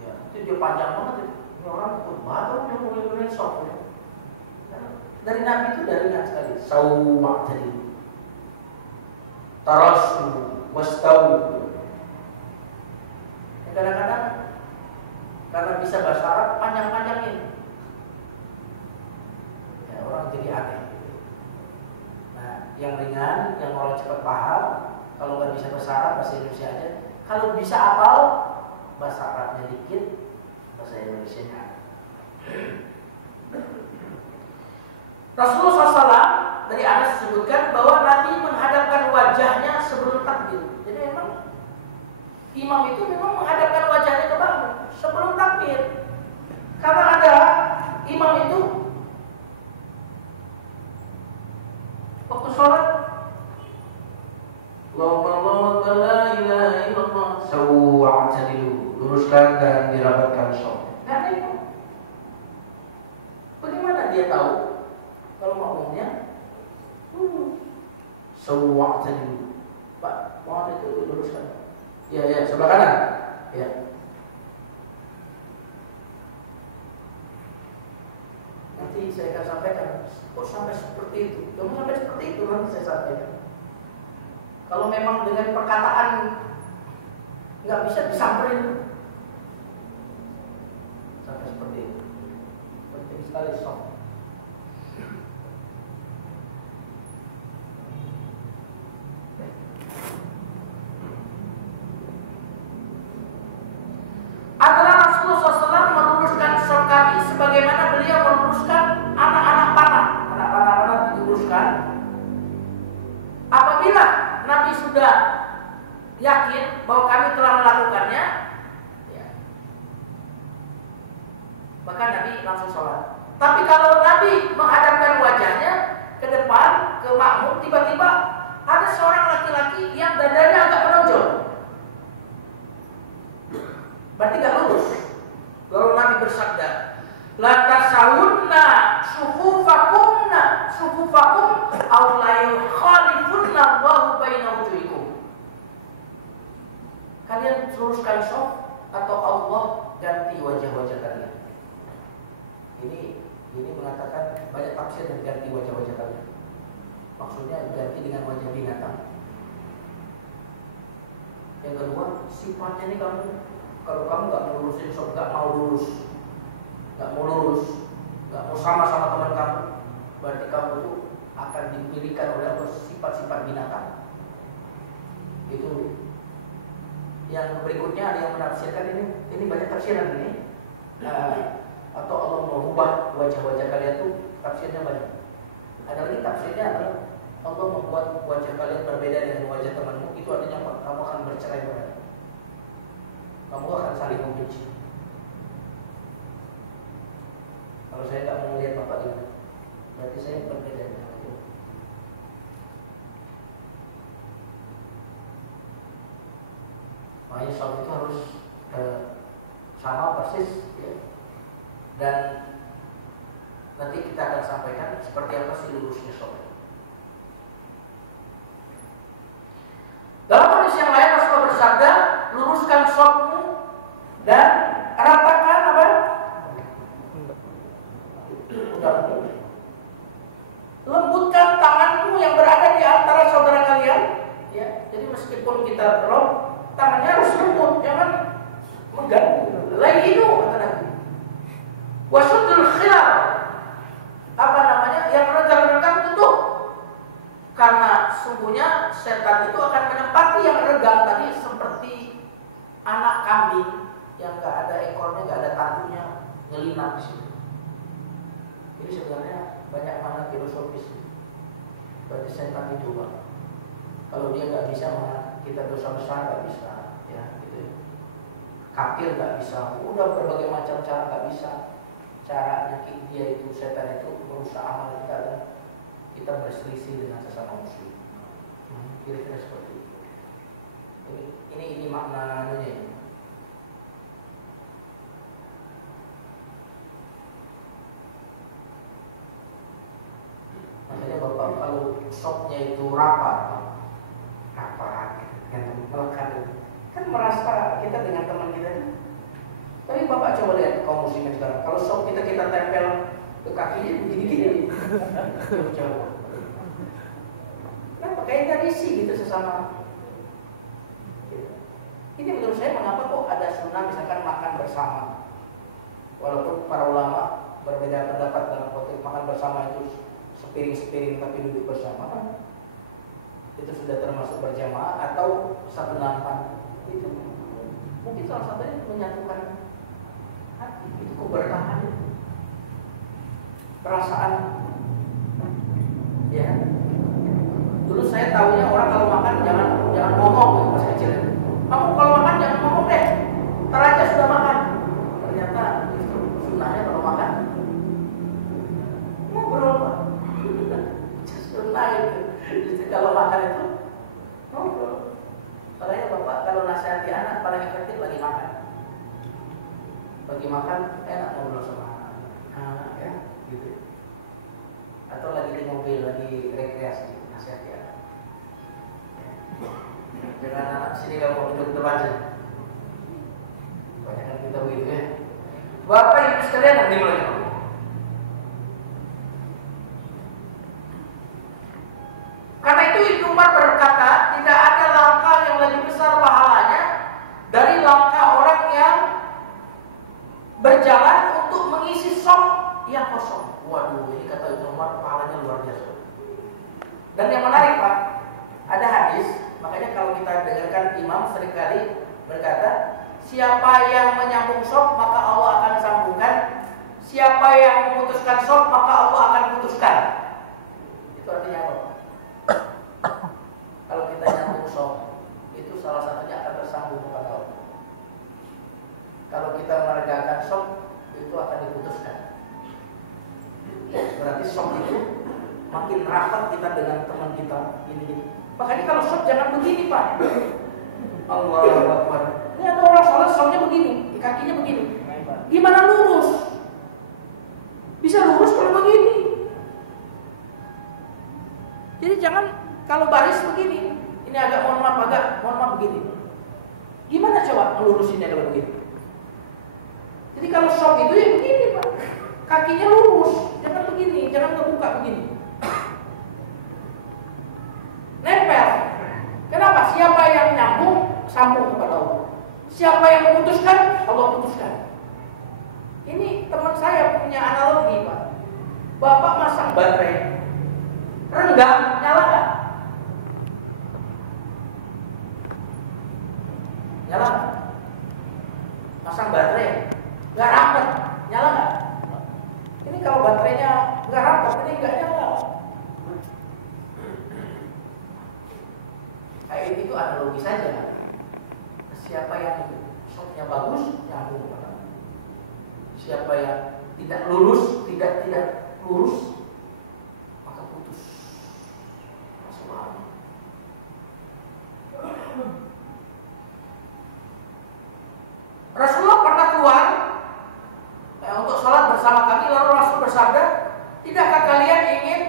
ya itu dia panjang banget. Ini orang ikut batal dia mulai sholat. Ya. Dari Nabi itu dari ringan sekali. Sawu wa'tadilu, tarasu wastawu. Kadang-kadang karena bisa bahasa Arab panjang-panjangin, ya, orang jadi aneh. Nah, yang ringan, yang orang cepat paham, kalau nggak bisa bahasa Arab, bahasa Indonesia aja. Kalau bisa hafal, bahasa Arabnya dikit, bahasa Indonesianya. Rasulullah SAW dari Anas disebutkan bahwa Nabi menghadapkan wajahnya sebelum takbir. Jadi memang imam itu memang menghadapkan wajahnya ke bangun sebelum takbir. Karena ada imam itu waktu sholat, Allahumma la ilaha illallah, sawwa'tadilu, luruskan dan dirapatkan sholat. Nggak ada itu. Bagaimana dia tahu kalau makmumnya sawwa'tadilu? Pak, mohon itu luruskan. Ya, sebelah kanan. Ya. Nanti saya akan sampaikan. Kok sampai seperti itu? Kamu sampai seperti itu nanti saya sampaikan. Kalau memang dengan perkataan nggak bisa disamperin, sampai seperti itu. Penting sekali sok. Adalah Rasulullah SAW meluruskan sholat kami sebagaimana beliau meluruskan anak-anak panah. Anak-anak panah diluruskan. Apabila Nabi sudah yakin bahwa kami telah melakukannya, ya, maka Nabi langsung sholat. Tapi kalau Nabi menghadapkan wajahnya ke depan, ke makmum, tiba-tiba ada seorang laki-laki yang dadanya agak menonjol. Berarti gak lurus. Lalu Nabi bersabda, la tasawunna sufufakum aw la yukhalifunna Allahu baina wujuhikum. Kalian luruskan shaf atau Allah ganti wajah-wajah kalian. Ini mengatakan banyak tafsir dan ganti wajah-wajah kalian. Maksudnya ganti dengan wajah binatang. Yang kedua, sifatnya ini kalau kamu nggak mau lurusin shaf, nggak mau lurus, nggak mau sama teman kamu, berarti kamu itu akan dipilihkan oleh sifat-sifat binatang. Itu yang berikutnya ada yang menafsirkan ini banyak tafsiran ini. Atau Allah mengubah wajah-wajah kalian itu tafsirnya banyak. Ada lagi tafsirnya adalah Allah membuat wajah kalian berbeda dengan wajah temanmu. Itu artinya kamu akan bercerai-berai. Kamu akan saling membenci. Kalau saya tak mau melihat bapak ini, berarti saya berbeda dengan dia. Makanya sholat itu harus sama persis, ya. Dan nanti kita akan sampaikan seperti apa sih lurusnya sholat. Dalam hadis yang lain Rasulullah bersabda, luruskan shafmu dan ratakan apa? Lembutkan tanganmu yang berada di antara saudara kalian. Ya, jadi meskipun kita rob, tangannya harus lembut, jangan mengganggu. Lainu kata Nabi. Wasudul khilal, yang renggang-renggang tutup. Karena sungguhnya setan itu akan menempati yang renggang tadi seperti anak kambing yang nggak ada ekornya, nggak ada tanduknya, nyelinap di situ. Jadi sebenarnya banyak mana filosofis. Berarti setan itu Pak, kalau dia nggak bisa, kita dosa besar nggak bisa, ya gitu. Kafir nggak bisa, udah berbagai macam cara nggak bisa. cara nyakit dia itu, setan itu merusak amal kita dan kita berselisih dengan sesama muslim. Kira-kira seperti itu. Ini maknanya. Makanya Bapak kalau sopnya itu rapat melekat, kan merasa kita dengan teman kita. Tapi Bapak coba lihat kaum muslimin sekarang, kalau sop kita tempel ke kakinya begini-gini. Coba. Kenapa? Kayak gak risih gitu sesama. Ini menurut saya mengapa kok ada sunnah misalkan makan bersama. Walaupun para ulama berbeda pendapat dalam konteks makan bersama itu sepiring-sepiring tapi duduk bersama, itu sudah termasuk berjamaah atau satu nampan. Itu mungkin salah satunya menyatukan hati, itu keberkahan, perasaan. Ya, dulu saya tahunya orang kalau makan jangan ngomong pas kecil. Kamu kalau makan jangan ngomong deh, ntar aja sudah makan. Ternyata itu sunnahnya kalau makan ngobrol, Pak. Sunnah itu. Jadi kalau makan itu ngobrol. Makanya Bapak kalau nasihati anak paling efektif lagi makan. Bagi makan enak ngobrol sama anak, ya, gitu. Atau lagi di mobil, lagi rekreasi, nasihati anak. Jangan anak sini kalau mau duduk depan. Banyak kan kita begitu, ya. Bapak Ibu sekalian nanti mulai. Karena itu Ibnu Umar berkata, tidak ada langkah yang lebih besar pahalanya dari langkah orang yang berjalan untuk mengisi shop yang kosong. Waduh, ini kata Ibnu Umar pahalanya luar biasa. Dan yang menarik, Pak, ada hadis, makanya kalau kita dengarkan imam seringkali berkata, siapa yang menyambung shop maka Allah akan sambungkan, siapa yang memutuskan shop maka Allah akan putuskan. Itu artinya apa? Kalau kita nyambung shop, itu salah satunya akan tersambung kepada Allah. Kalau kita meredakan shop, itu akan diputuskan. Berarti shop itu makin rapat kita dengan teman kita. Gini. Makanya kalau shop jangan begini, Pak. Allahu Akbar. Ini ada orang sholat shopnya begini, kakinya begini. Gimana lurus? Bisa lurus kalau begini. Jadi jangan kalau baris begini, ini agak mohon maaf begini. Gimana coba melurusinnya kalau begini? Jadi kalau shop itu ya begini, Pak. Kakinya lurus, jangan begini, jangan kebuka begini. Nempel. Kenapa? Siapa yang nyambung, sambung kepada Allah. Siapa yang memutuskan, Allah putuskan. Ini teman saya punya analogi, Pak. Bapak masang baterai, renggang, nyala nggak? Nyala nggak? Masang baterai, nggak rapat, nyala nggak? Ini kalau baterainya nggak rapat, ini nggak nyala. Kayak itu analogi saja. Siapa yang shopnya bagus, nyambung kepada. Siapa yang tidak lurus, tidak lurus, maka putus. Subhanallah. Rasulullah pernah keluar untuk sholat bersama kami, lalu Rasul bersabda, tidakkah kalian ingin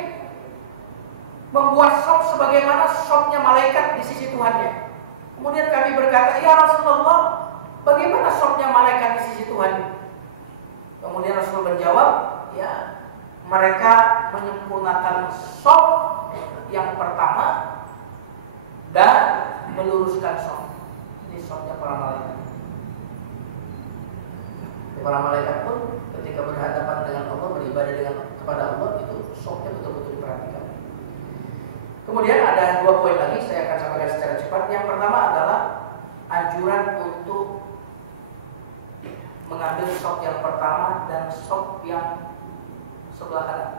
membuat shop sebagaimana shopnya malaikat di sisi Tuhannya? Kemudian kami berkata, ya Rasulullah, bagaimana shopnya malaikat di sisi Tuhan? Kemudian Rasul menjawab, ya, mereka menyempurnakan shop yang pertama dan meluruskan shop. Ini shopnya para malaikat. Para malaikat pun ketika berhadapan dengan Allah, beribadah kepada Allah, itu shopnya betul-betul diperhatikan. Kemudian ada dua poin lagi saya akan sampaikan secara cepat. Yang pertama adalah anjuran untuk mengambil shop yang pertama dan shop yang sebelah kanan.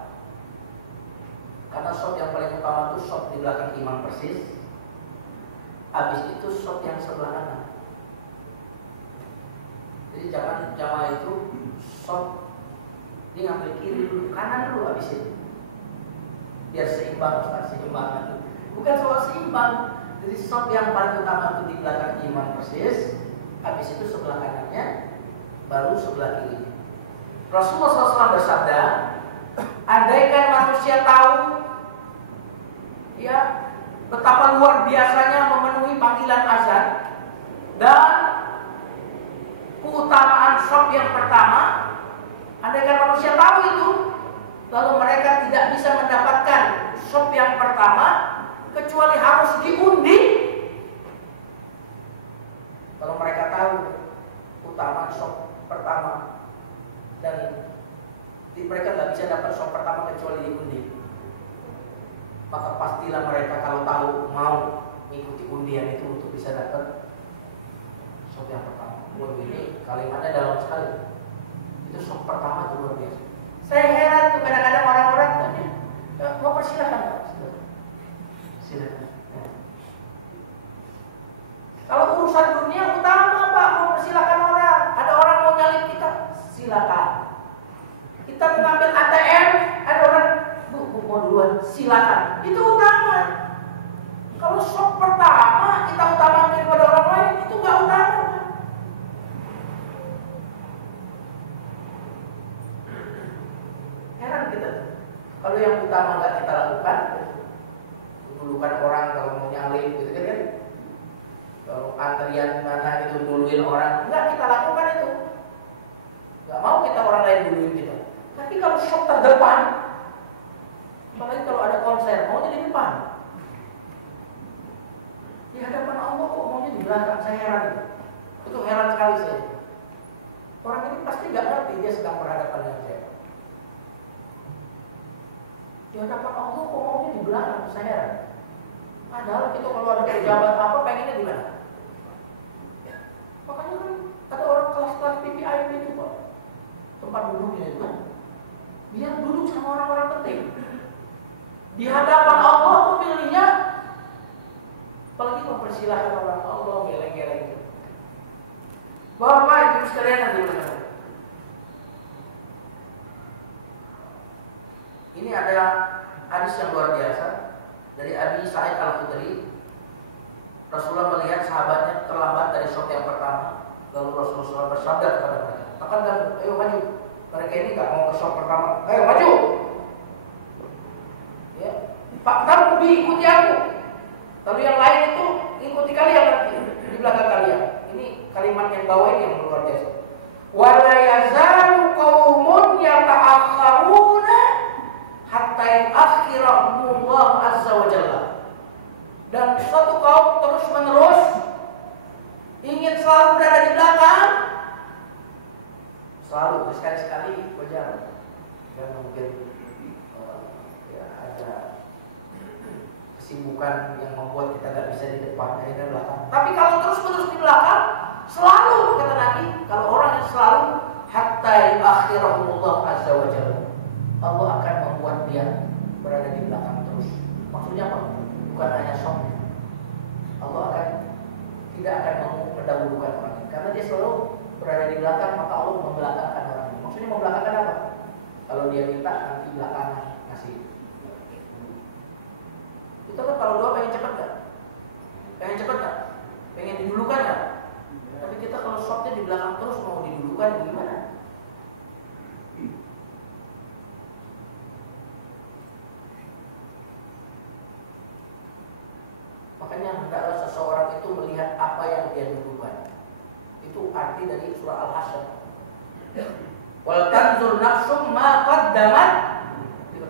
Karena shop yang paling utama itu shop di belakang imam persis. Habis itu shop yang sebelah kanan. Jadi jangan jamaah itu shop Dia ngambil kiri dulu, kanan dulu habisin. Biar seimbang, Ustaz, seimbang. Bukan soal seimbang. Jadi sop yang paling utama itu di belakang imam persis, habis itu sebelah kanannya, baru sebelah kiri. Rasulullah SAW bersabda, andaikan manusia tahu ya betapa luar biasanya memenuhi panggilan azan dan keutamaan sop yang pertama, andaikan manusia tahu itu, lalu mereka tidak bisa mendapatkan sop yang pertama kecuali harus diundi. Kalau mereka tahu keutamaan sop pertama dan mereka nggak bisa dapat sop pertama kecuali diundi, maka pastilah mereka kalau tahu mau mengikuti undian itu untuk bisa dapat sop yang pertama. Waduh, ini kalimatnya dalam sekali. Itu sop pertama itu luar biasa. Saya heran tuh kadang-kadang orang-orang tanya, mau persilahkan Pak? Silakan. Ya. Kalau urusan dunia utama Pak, mau persilahkan orang. Ada orang mau nyalip kita, silakan. Kita mengambil ATM, ada orang, Bu mau duluan, silakan. Itu utama. Kalau sop pertama kita utamakan daripada orang lain, itu nggak utama. Heran kita. Kalau yang utama nggak kita lakukan, dulukan orang kalau mau nyalip gitu kan? Kalau antrian mana itu duluin orang, nggak kita lakukan itu. Nggak mau kita orang lain duluin kita. Tapi kalau sop terdepan, apalagi kalau ada konser, maunya di depan. Di hadapan Allah kok maunya di belakang, saya heran. Itu heran sekali saya. Orang ini pasti nggak ngerti dia sedang berhadapan dengan saya. Di hadapan Allah kok maunya di belakang, saya heran. Padahal kita kalau ada pejabat apa pengennya di mana? Makanya kan ada orang kelas-kelas PPIP itu Pak, tempat duduknya itu kan, biar duduk sama orang-orang penting. Di hadapan Allah pemilihnya, apalagi mempersilahkan orang Allah geleng-geleng. Bapak Ibu sekalian yang dimuliakan. Ini ada hadis yang luar biasa dari Abi Sa'id Al-Khudri. Rasulullah melihat sahabatnya terlambat dari sop yang pertama, lalu Rasulullah bersabda kepada mereka, "Akan ayo maju." Mereka ini nggak mau ke sop pertama, "Ayo maju." Ya, Pak kamu ikuti aku. Lalu yang lain itu ikuti kalian nanti di belakang kalian. Ini kalimat yang bawah ini yang luar biasa. Wala yazalu qaumun yata'akhkharuna hatta yu'akhirahumullah azza wa jalla. Dan suatu kaum terus menerus ingin selalu berada di belakang, selalu sekali-sekali berjalan dan mungkin ya ada kesibukan yang membuat kita tidak bisa di depan, akhirnya di belakang. Tapi kalau terus-menerus di belakang, selalu kata Nabi, kalau orang yang selalu hatta yu'akhirahumullah azza wa jalla, Allah akan membuat dia berada di belakang terus. Maksudnya apa? Bukan hanya sop. Allah tidak akan mau mendahulukan orang ini, karena dia selalu berada di belakang, maka Allah membelakangkan orang ini. Maksudnya membelakangkan apa? Kalau dia minta nanti belakangan ngasih. Itu kan kalau doa pengen cepat kan? Pengen cepat kan? Pengen didulukan kan? Tapi kita kalau sopnya di belakang terus mau didulukan gimana? Makanya hendaklah seseorang itu melihat apa yang dia dulukan. Itu arti dari surah Al-Hasyr. Wal tanzur nafsum ma qaddamat.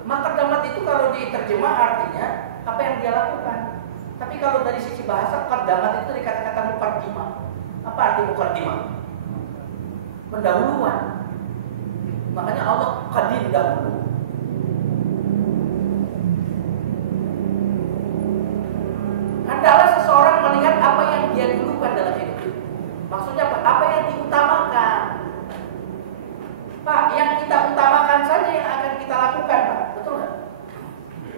Ma qaddamat itu kalau diterjemah artinya apa yang dia lakukan. Tapi kalau dari sisi bahasa qaddamat itu dari kata-kata muqaddimah. Apa arti muqaddimah? Pendahuluan. Makanya Allah qadim dahulu. Hendaklah seseorang melihat apa yang dia dulukan dalam hidup itu. Maksudnya apa? Apa yang diutamakan. Pak, yang kita utamakan saja yang akan kita lakukan, Pak. Betul nggak?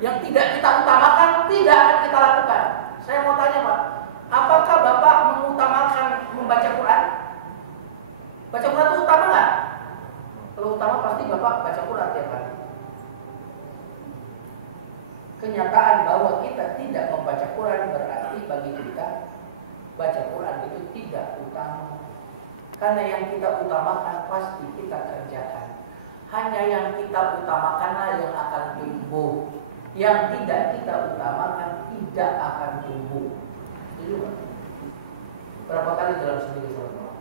Yang tidak kita utamakan tidak akan kita lakukan. Saya mau tanya, Pak, apakah Bapak mengutamakan membaca Quran? Baca Quran itu utama nggak? Kalau utama pasti Bapak baca Quran tiap hari. Kenyataan bahwa kita tidak membaca Quran berarti bagi kita baca Quran itu tidak utama. Karena yang kita utamakan pasti kita kerjakan. Hanya yang kita utamakanlah yang akan tumbuh. Yang tidak kita utamakan tidak akan tumbuh. Setuju Pak? Berapa kali dalam seminggu sholat?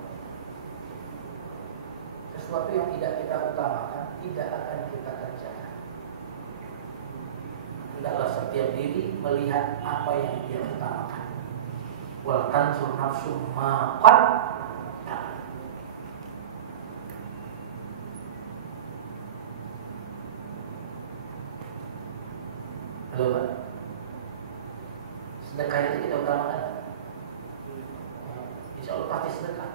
Sesuatu yang tidak kita utamakan tidak akan kita kerjakan. Hendaklah setiap diri melihat apa yang dia utamakan. Wal tanzur nafsu ma qaddam. Halo Pak. Sedekah itu kita utamakan. Insya Allah pasti sedekah.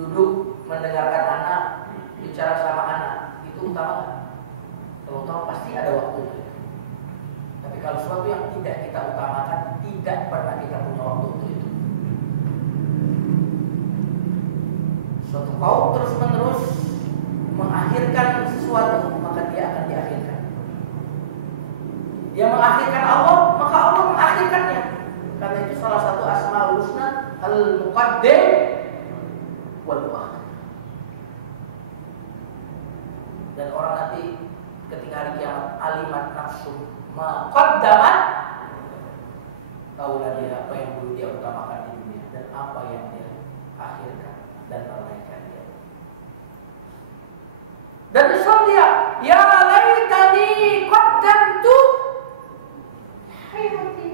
Duduk mendengarkan anak, bicara sama anak, itu utama. Kalau utama pasti ada waktu. Tapi kalau sesuatu yang tidak kita utamakan, tidak pernah kita punya waktu untuk itu. Suatu kaum terus menerus mengakhirkan sesuatu, maka dia akan diakhirkan. Dia mengakhirkan Allah, maka Allah mengakhirkannya. Karena itu salah satu asmaul husna al-muqaddim wal muakhir. Dan orang nanti ketika hari kiamat alimat nafsu ma qaddamat, tahulah dia apa yang dulu dia utamakan di dunia dan apa yang dia akhirkan dan lalaikan dia. Dan besok dia, ya laitani qaddamtu hayati.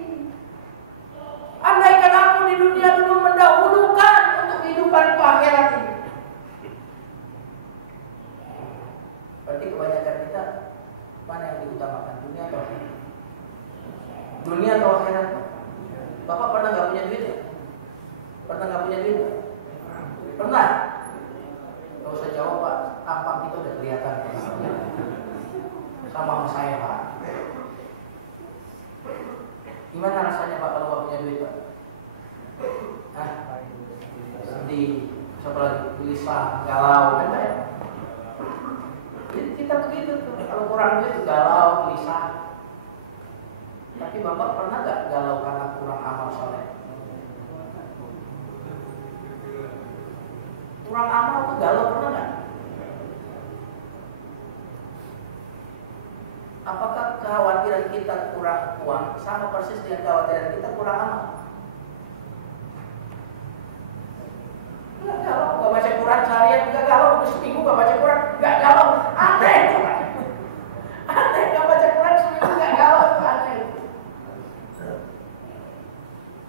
Andaikan aku di dunia dulu mendahulukan untuk kehidupan akhirat ini. Berarti kebanyakan kita mana yang diutamakan, dunia atau akhirat? Dunia atau akhirat? Bapak pernah nggak punya duit ya? Pernah nggak punya duit? Pernah? Gak usah jawab Pak, tampak itu udah kelihatan sama saya Pak. Gimana rasanya Pak kalau Pak punya duit Pak? Hah? Sedih, siapa lagi? Gelisah, galau, kan Pak ya? Jadi kita begitu tuh, kalau kurang duit galau, gelisah. Tapi Bapak pernah gak galau karena kurang amal soleh? Kurang amal tuh galau pernah gak? Apakah kekhawatiran kita kurang uang sama persis dengan kekhawatiran kita kurang amal? Enggak galau, gak baca Quran seharian, enggak galau, udah seminggu gak baca Quran, enggak galau, aneh itu Pak. Aneh, gak baca Quran seminggu enggak galau, aneh.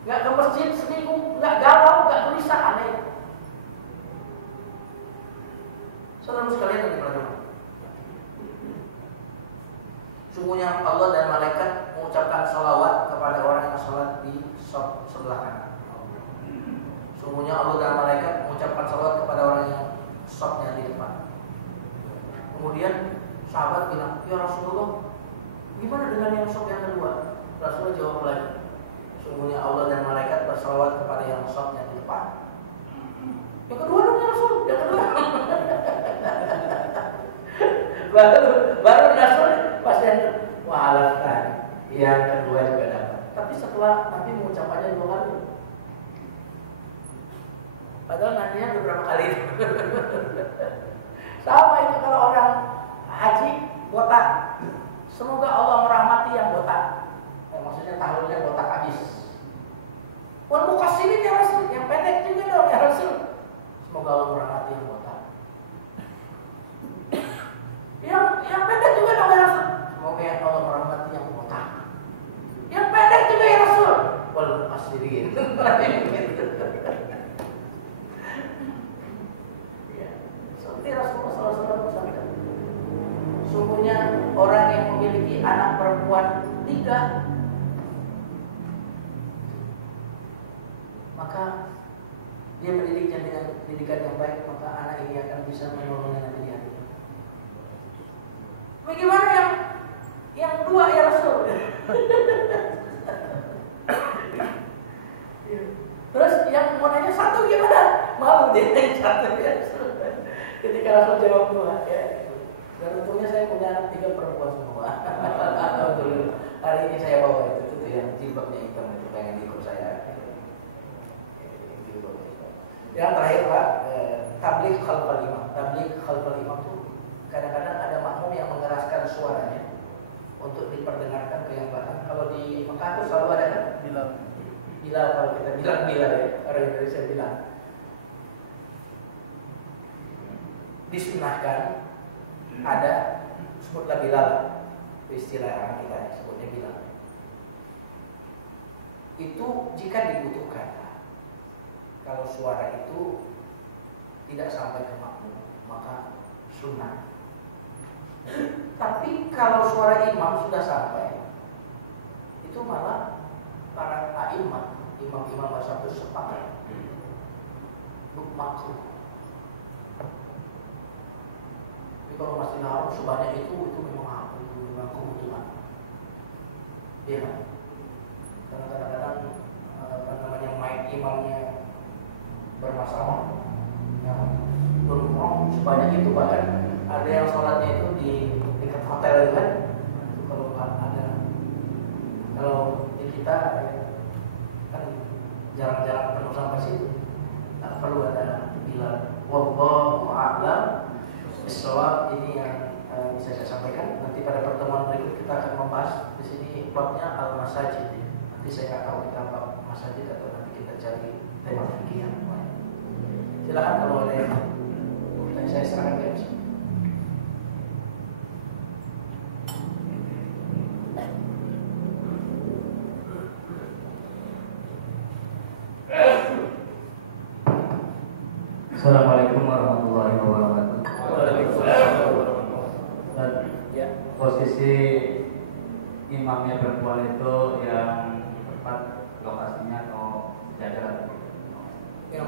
Enggak ke masjid seminggu, enggak galau, enggak gelisah, aneh. Saudara sekalian yang dimuliakan, sungguhnya Allah dan malaikat mengucapkan salawat kepada orang yang sholat di shop sebelah kanan. Sungguhnya Allah dan malaikat mengucapkan salawat kepada orang yang shopnya di depan. Kemudian sahabat bilang, ya Rasulullah, gimana dengan yang shop yang kedua? Rasulullah jawab lagi, sungguhnya Allah dan malaikat bersalawat kepada yang shopnya di depan. Yang kedua dong ya Rasul, yang kedua. baru Rasul pas yang walaupkan yang kedua juga dapat. Tapi setelah Nabi mengucapkannya 2 kali. Padahal nantinya beberapa kali. Sama itu kalau orang haji botak. Semoga Allah merahmati yang botak. Maksudnya tahunnya botak habis. Wal muqassirin ya Rasul, yang pendek juga dong ya Rasul. Semoga Allah merahmati yang botak. Yang pendek juga dong ya Rasul. Semoga Allah merahmati yang botak. Yang pendek juga ya Rasul. Wal muqassirin. Seperti Rasulullah SAW bersabda, sungguhnya orang yang memiliki anak perempuan 3, maka dia mendidiknya dengan pendidikan yang baik, maka anak ini akan bisa menolongnya nanti di hati. Bagaimana yang 2 ya Rasul? Terus yang mau nanya 1 gimana? Malu dia yang 1 ya Rasul. Ketika langsung jawab dua, ya. Dan untungnya saya punya anak 3 perempuan semua. Alhamdulillah. Hari ini saya bawa itu yang jilbabnya hitam itu pengen ikut saya. Yang terakhir Pak, tabligh khalfal imam. Tabligh khalfal imam itu kadang-kadang ada makmum yang mengeraskan suaranya untuk diperdengarkan ke yang belakang. Kalau di Mekah itu selalu ada kan? Bilal, kalau kita bilang Bilal ya, orang Indonesia bilang. Disunahkan ada sebutlah Bilal, istilah orang kita sebutnya Bilal. Itu jika dibutuhkan. Kalau suara itu tidak sampai ke makmum, maka sunnah. Tapi kalau suara imam sudah sampai, itu malah para imam-imam mazhab itu sepakat makruh. Tapi kalau masih haram sebanyak itu memang kebutuhan. Iya. Karena kadang-kadang mic imamnya bermasalah, ya, berumur sebanyak itu, bahkan ada yang sholatnya itu di dekat hotel kan, itu kalau ada, kalau di kita kan jarang-jarang penuh sampai situ, tak perlu ada Bilal. Wallahu a'lam bishawab. Ini yang bisa saya sampaikan. Nanti pada pertemuan berikut kita akan membahas di sini babnya al-masajid. Nanti saya nggak tahu kita bab masajid atau nanti kita cari tema fikih yang lain. Silakan kalau ada yang saya serahkan ke Mas. Assalamualaikum warahmatullahi wabarakatuh. Waalaikumsalam. Ya. Posisi imamnya perempuan itu yang tepat lokasinya atau sejajar? Yang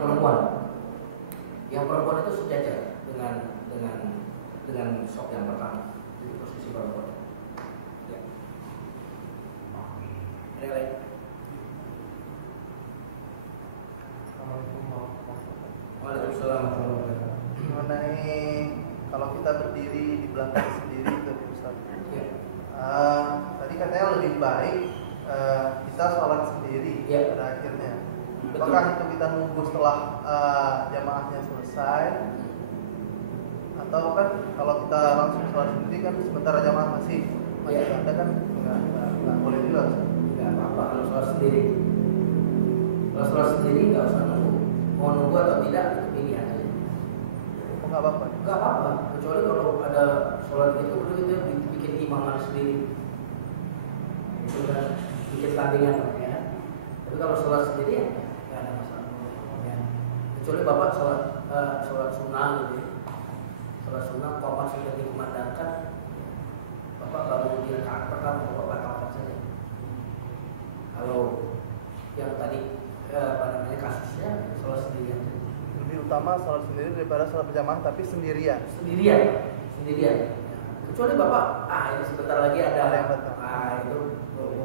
perempuan itu sejajar dengan sop yang pertama di posisi perempuan. Ya. Ada yang lain? Waalaikumsalam. Mengenai kalau kita berdiri di belakang sendiri itu Ustaz. Ya. Tadi katanya lebih baik kita sholat sendiri Ya. pada akhirnya. Betul. Apakah itu kita nunggu setelah jamaahnya selesai, atau kan kalau kita langsung sholat sendiri kan sementara jamaah masih ada kan nggak boleh juga Ustaz. Nggak apa-apa kalau sholat sendiri. Kalau sholat sendiri nggak usah nunggu. Mau nunggu atau tidak itu pilihan aja. Oh, nggak apa-apa. Nggak apa-apa. Kecuali kalau ada sholat itu udah kita bikin imaman sendiri. Itu kan bikin tandingan ya. Tapi kalau sholat sendiri ya nggak ada masalah. Ya. Kecuali bapak sholat sunnah gitu ya. Sholat sunnah qomat sudah dikumandangkan, bapak baru di rakaat pertama bapak batalkan saja. Kalau yang tadi kasusnya sholat sendirian. Lebih utama sholat sendiri daripada sholat berjamaah tapi sendirian. Sendirian. Ya. Kecuali bapak, ini sebentar lagi ada yang betul. Itu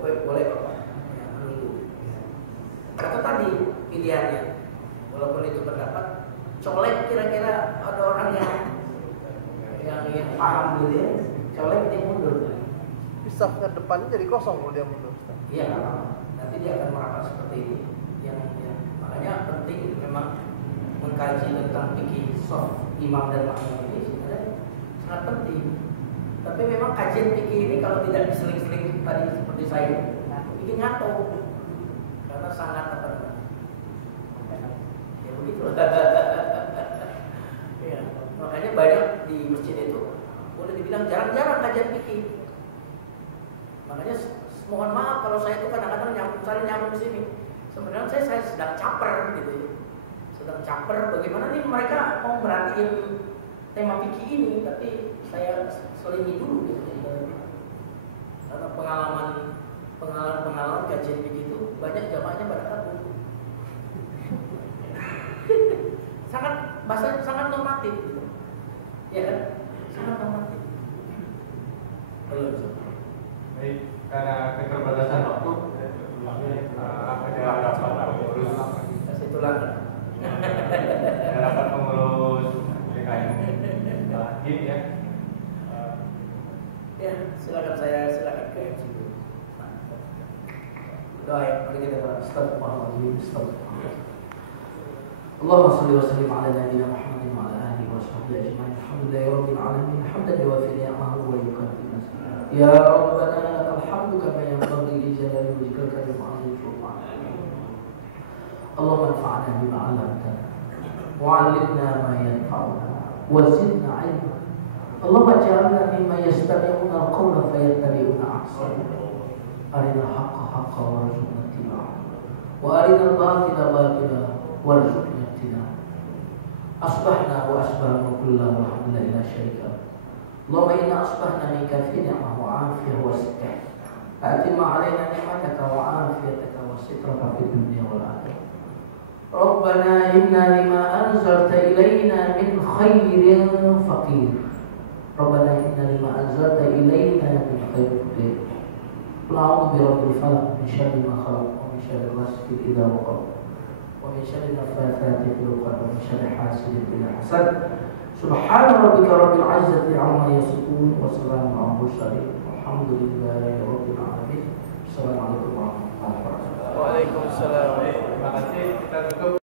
boleh bapak ya, menunggu. Kata tadi pilihannya, walaupun itu pendapat, colek kira-kira ada orang yang paham gitu ya, colek dia mundur. Bisa ke depannya jadi kosong kalau dia mundur. Iya, nggak apa-apa. Nanti dia akan merapat seperti ini. Yang makanya penting memang mengkaji tentang fikih soft imam dan makmum ini sebenarnya sangat penting. Tapi memang kajian fikih ini kalau tidak diseling-seling tadi seperti saya, bikin ngato karena sangat apa namanya? Ya begitu. Ya, makanya banyak di masjid itu boleh dibilang jarang-jarang kajian fikih. Makanya mohon maaf kalau saya itu kadang-kadang nyambung di sini. Sebenarnya saya sedang caper gitu ya. Sedang caper bagaimana nih mereka mau merhatiin tema fikih ini, tapi saya selingi dulu gitu. Karena pengalaman kajian fikih itu banyak jamaahnya pada kabur. sangat normatif gitu. Ya kan? Sangat normatif. Belum. Baik, karena keterbatasan waktu, ada rapat pengurus PKM. Doa mari kita doa. Astagfirullahaladzim. Astagfirullah. Allahumma shalli wa sallim ala nabiyyina Muhammadin wa ala alihi wa sahbihi ajma'in. Alhamdulillahi rabbil alamin. Hamdan yuwafi ni'amahu wa yukafi nasrihi. Ya Rabbana lakal hamdu kama yanbaghi li jalali wajhika karim 'azimi sultanik. Allahumma anfa'na bima 'allamtana wa 'allimna ma yanfa'una wa zidna 'ilma. Allahumma ij'alna mimman yastami'una al-qawla fayattabi'una ahsana. Arina al-haqqa haqqan warzuqna ittiba'ahu wa arina al-batila batilan warzuqna ijtinabah. Asbahna wa asbahna kullahu walhamdulillahi la syarika lahu. Allahumma inna asbahna minka fi ni'mah wa 'afiyah wa sittah. Atimma 'alaina ni'mataka wa 'afiyataka wa sitraka fid dunya wal akhirah. Rabbana inna lima anzalta ilayna min khairin faqir. Rabbana inna lima anzalta ilayna min khairin faqir. Qul a'udzu birabbil falaq min syarri ma khalaq wa min syarri ghasiqin idza waqab wa min syarri naffathati fil 'uqad wa min syarri hasidin idza hasad. Subhana rabbika rabbil 'izzati 'amma yasifun wa salamun 'alal mursalin. Alhamdulillahi rabbil alamin. Assalamualaikum warahmatullahi wabarakatuh. Waalaikumsalam. Terima kasih. Kita tutup.